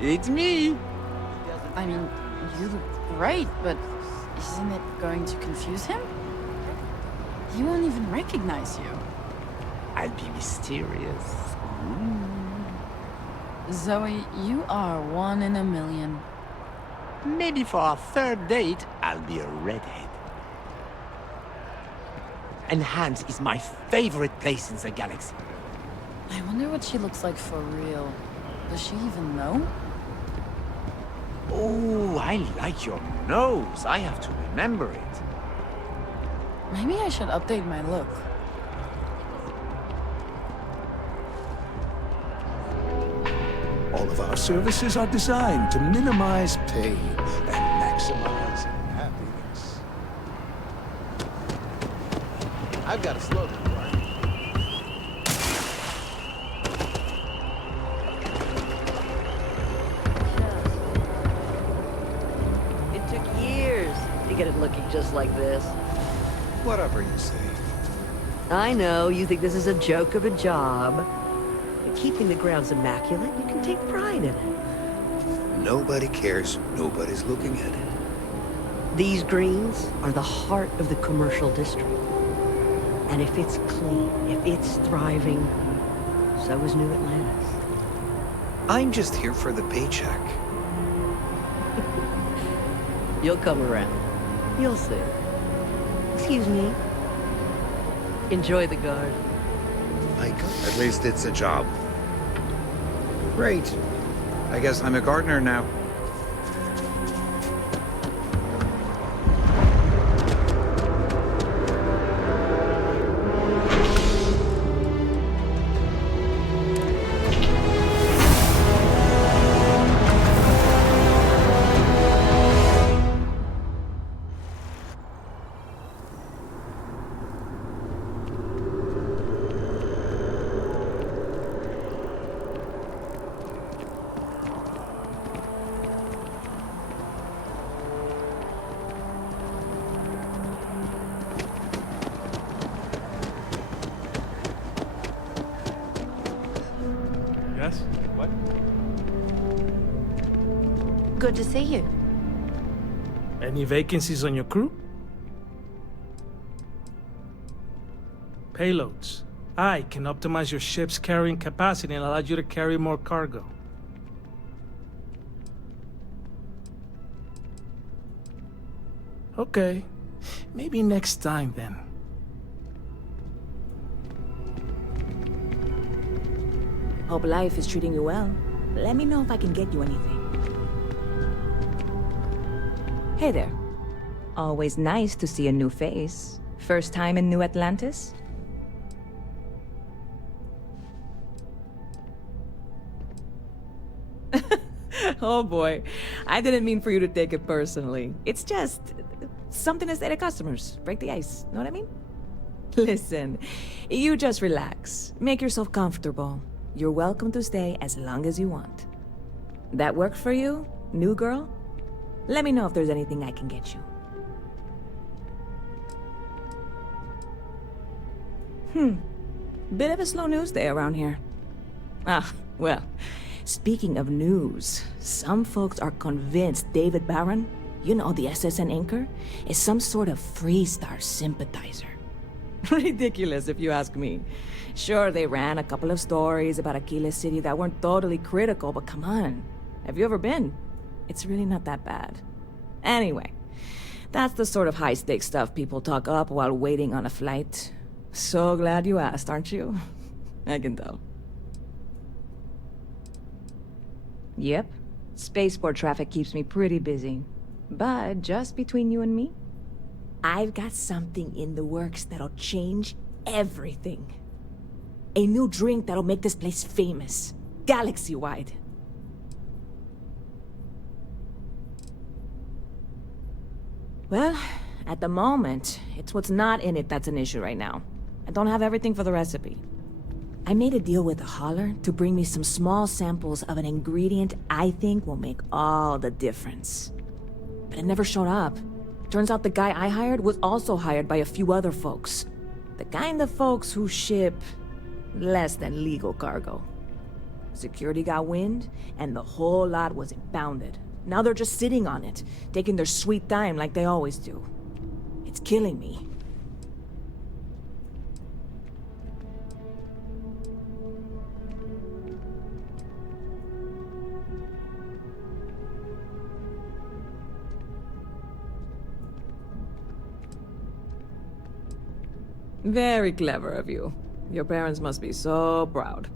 It's me. I mean, you look great, but isn't it going to confuse him? He won't even recognize you. I'll be mysterious. Zoe, you are 1 in a million. Maybe for our third date, I'll be a redhead. And Hans is my favorite place in the galaxy. I wonder what she looks like for real. Does she even know? Oh, I like your nose. I have to remember it. Maybe I should update my look. All of our services are designed to minimize pain and maximize happiness. I've got a slogan. It took years to get it looking just like this. Whatever you say. I know you think this is a joke of a job. But keeping the grounds immaculate, you can take pride in it. Nobody cares. Nobody's looking at it. These greens are the heart of the commercial district. And if it's clean, if it's thriving, so is New Atlantis. I'm just here for the paycheck. You'll come around. You'll see. Excuse me. Enjoy the garden. At least it's a job. Great. I guess I'm a gardener now. Yes? What? Good to see you. Any vacancies on your crew? Payloads. I can optimize your ship's carrying capacity and allow you to carry more cargo. Okay. Maybe next time then. Hope life is treating you well. Let me know if I can get you anything. Hey there. Always nice to see a new face. First time in New Atlantis? Oh boy. I didn't mean for you to take it personally. It's just something to say to customers. Break the ice. Know what I mean? Listen, you just relax. Make yourself comfortable. You're welcome to stay as long as you want. That work for you, new girl? Let me know if there's anything I can get you. Bit of a slow news day around here. Ah, well, speaking of news, some folks are convinced David Barron, you know, the SSN anchor, is some sort of Freestar sympathizer. Ridiculous, if you ask me. Sure, they ran a couple of stories about Aquila City that weren't totally critical, but come on. Have you ever been? It's really not that bad. Anyway, that's the sort of high-stakes stuff people talk up while waiting on a flight. So glad you asked, aren't you? I can tell. Yep. Spaceport traffic keeps me pretty busy. But just between you and me, I've got something in the works that'll change everything. A new drink that'll make this place famous. Galaxy-wide. Well, at the moment, it's what's not in it that's an issue right now. I don't have everything for the recipe. I made a deal with a hauler to bring me some small samples of an ingredient I think will make all the difference. But it never showed up. Turns out the guy I hired was also hired by a few other folks. The kind of folks who ship less than legal cargo. Security got wind, and the whole lot was impounded. Now they're just sitting on it, taking their sweet time like they always do. It's killing me. Very clever of you. Your parents must be so proud.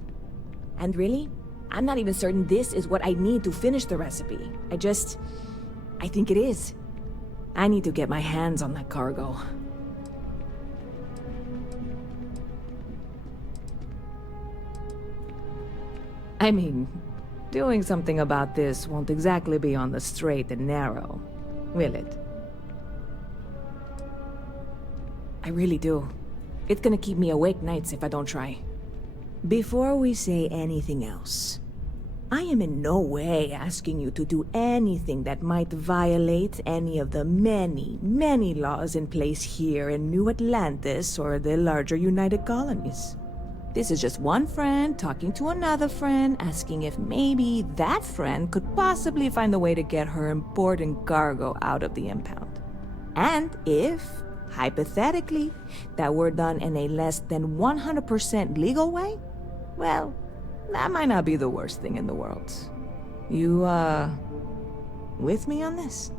And really, I'm not even certain this is what I need to finish the recipe. I think it is. I need to get my hands on that cargo. I mean, doing something about this won't exactly be on the straight and narrow, will it? I really do. It's gonna keep me awake nights if I don't try. Before we say anything else, I am in no way asking you to do anything that might violate any of the many, many laws in place here in New Atlantis or the larger United Colonies. This is just one friend talking to another friend, asking if maybe that friend could possibly find a way to get her important cargo out of the impound. And if, hypothetically, that were done in a less than 100% legal way, well, that might not be the worst thing in the world. You, with me on this?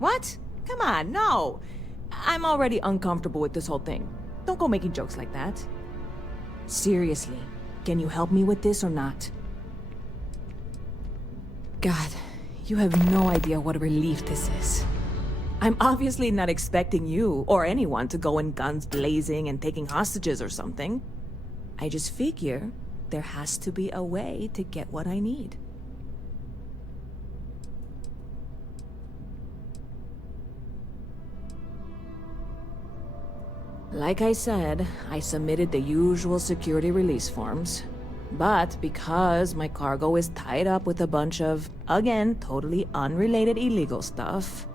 What? Come on, no! I'm already uncomfortable with this whole thing. Don't go making jokes like that. Seriously, can you help me with this or not? God, you have no idea what a relief this is. I'm obviously not expecting you or anyone to go in guns blazing and taking hostages or something. I just figure there has to be a way to get what I need. Like I said, I submitted the usual security release forms. But because my cargo is tied up with a bunch of, again, totally unrelated illegal stuff,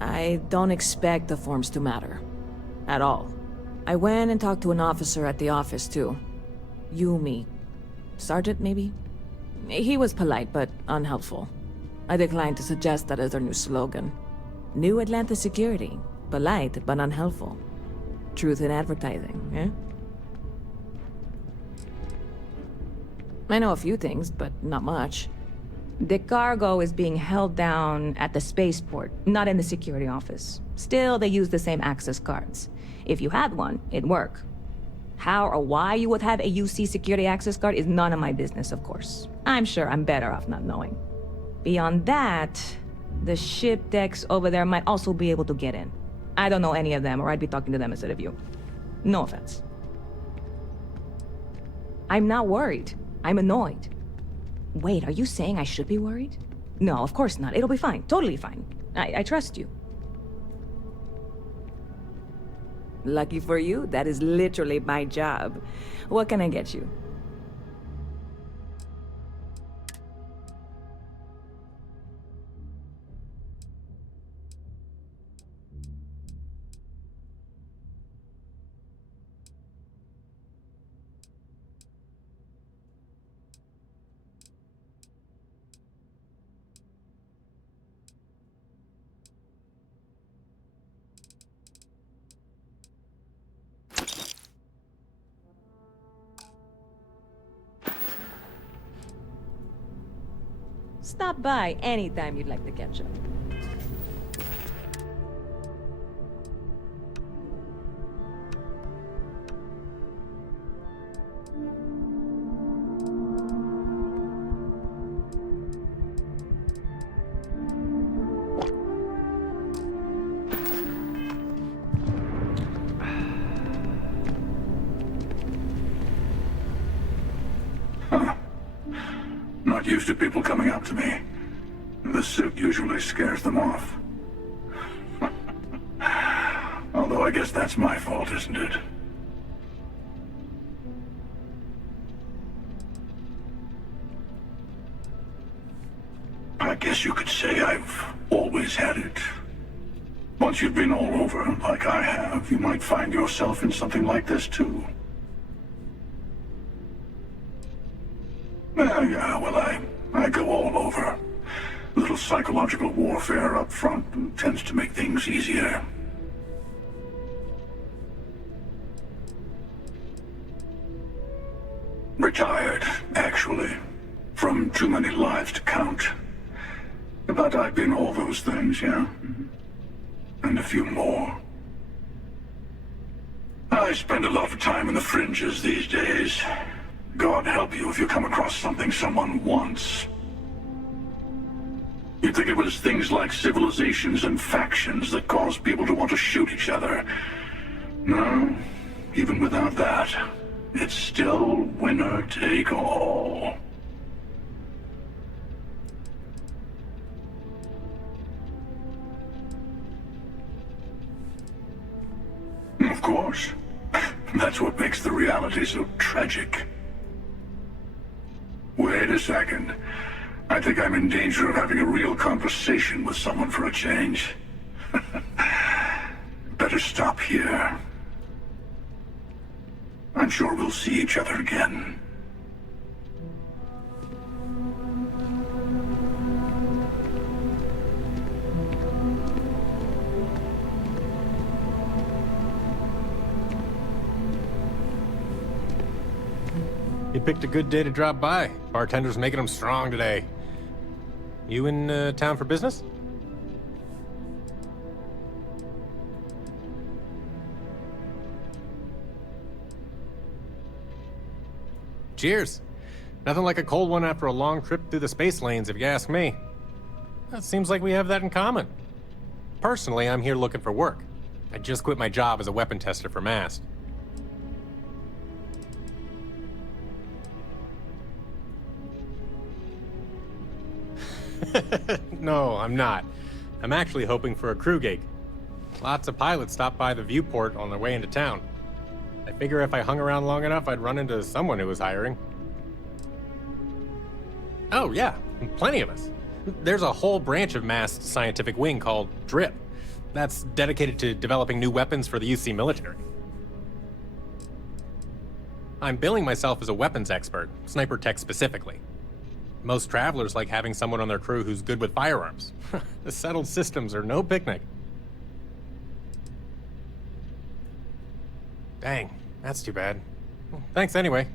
I don't expect the forms to matter. At all. I went and talked to an officer at the office, too. Yumi. Sergeant, maybe? He was polite, but unhelpful. I declined to suggest that as their new slogan. New Atlantis Security. Polite, but unhelpful. Truth in advertising, eh? I know a few things, but not much. The cargo is being held down at the spaceport, not in the security office. Still, they use the same access cards. If you had one, it'd work. How or why you would have a UC security access card is none of my business, of course. I'm sure I'm better off not knowing. Beyond that, the ship decks over there might also be able to get in. I don't know any of them, or I'd be talking to them instead of you. No offense. I'm not worried. I'm annoyed. Wait, are you saying I should be worried? No, of course not. It'll be fine. Totally fine. I trust you. Lucky for you, that is literally my job. What can I get you? Stop by anytime you'd like to catch up. Not used to people coming up to me. The suit usually scares them off. Although I guess that's my fault, isn't it? say I've always had it. Once you've been all over, like I have, you might find yourself in something like this too. Yeah, well, I go all over. A little psychological warfare up front tends to make things easier. Retired, actually. From too many lives to count. But I've been all those things, yeah? And a few more. I spend a lot of time in the fringes these days. God help you if you come across something someone wants. You'd think it was things like civilizations and factions that cause people to want to shoot each other. No, even without that, it's still winner take all. Of course. That's what makes the reality so tragic. Wait a second. I think I'm in danger of having a real conversation with someone for a change. Better stop here. I'm sure we'll see each other again. You picked a good day to drop by. Bartender's making them strong today. You in town for business? Cheers. Nothing like a cold one after a long trip through the space lanes, if you ask me. It seems like we have that in common. Personally, I'm here looking for work. I just quit my job as a weapon tester for MAST. No, I'm not. I'm actually hoping for a crew gig. Lots of pilots stop by the viewport on their way into town. I figure if I hung around long enough, I'd run into someone who was hiring. Oh, yeah, plenty of us. There's a whole branch of MAST's scientific wing called DRIP. That's dedicated to developing new weapons for the UC military. I'm billing myself as a weapons expert, sniper tech specifically. Most travelers like having someone on their crew who's good with firearms. The settled systems are no picnic. Dang, that's too bad. Well, thanks anyway.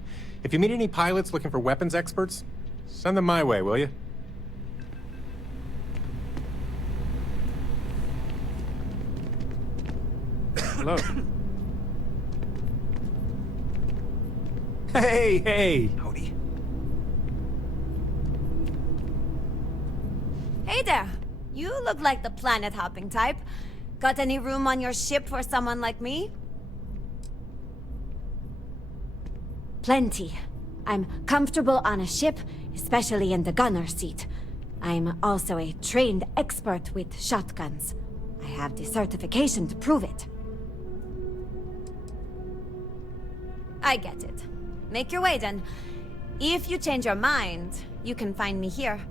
If you meet any pilots looking for weapons experts, send them my way, will you? Hello. Hey! Howdy. Hey there. You look like the planet-hopping type. Got any room on your ship for someone like me? Plenty. I'm comfortable on a ship, especially in the gunner seat. I'm also a trained expert with shotguns. I have the certification to prove it. I get it. Make your way then. If you change your mind, you can find me here.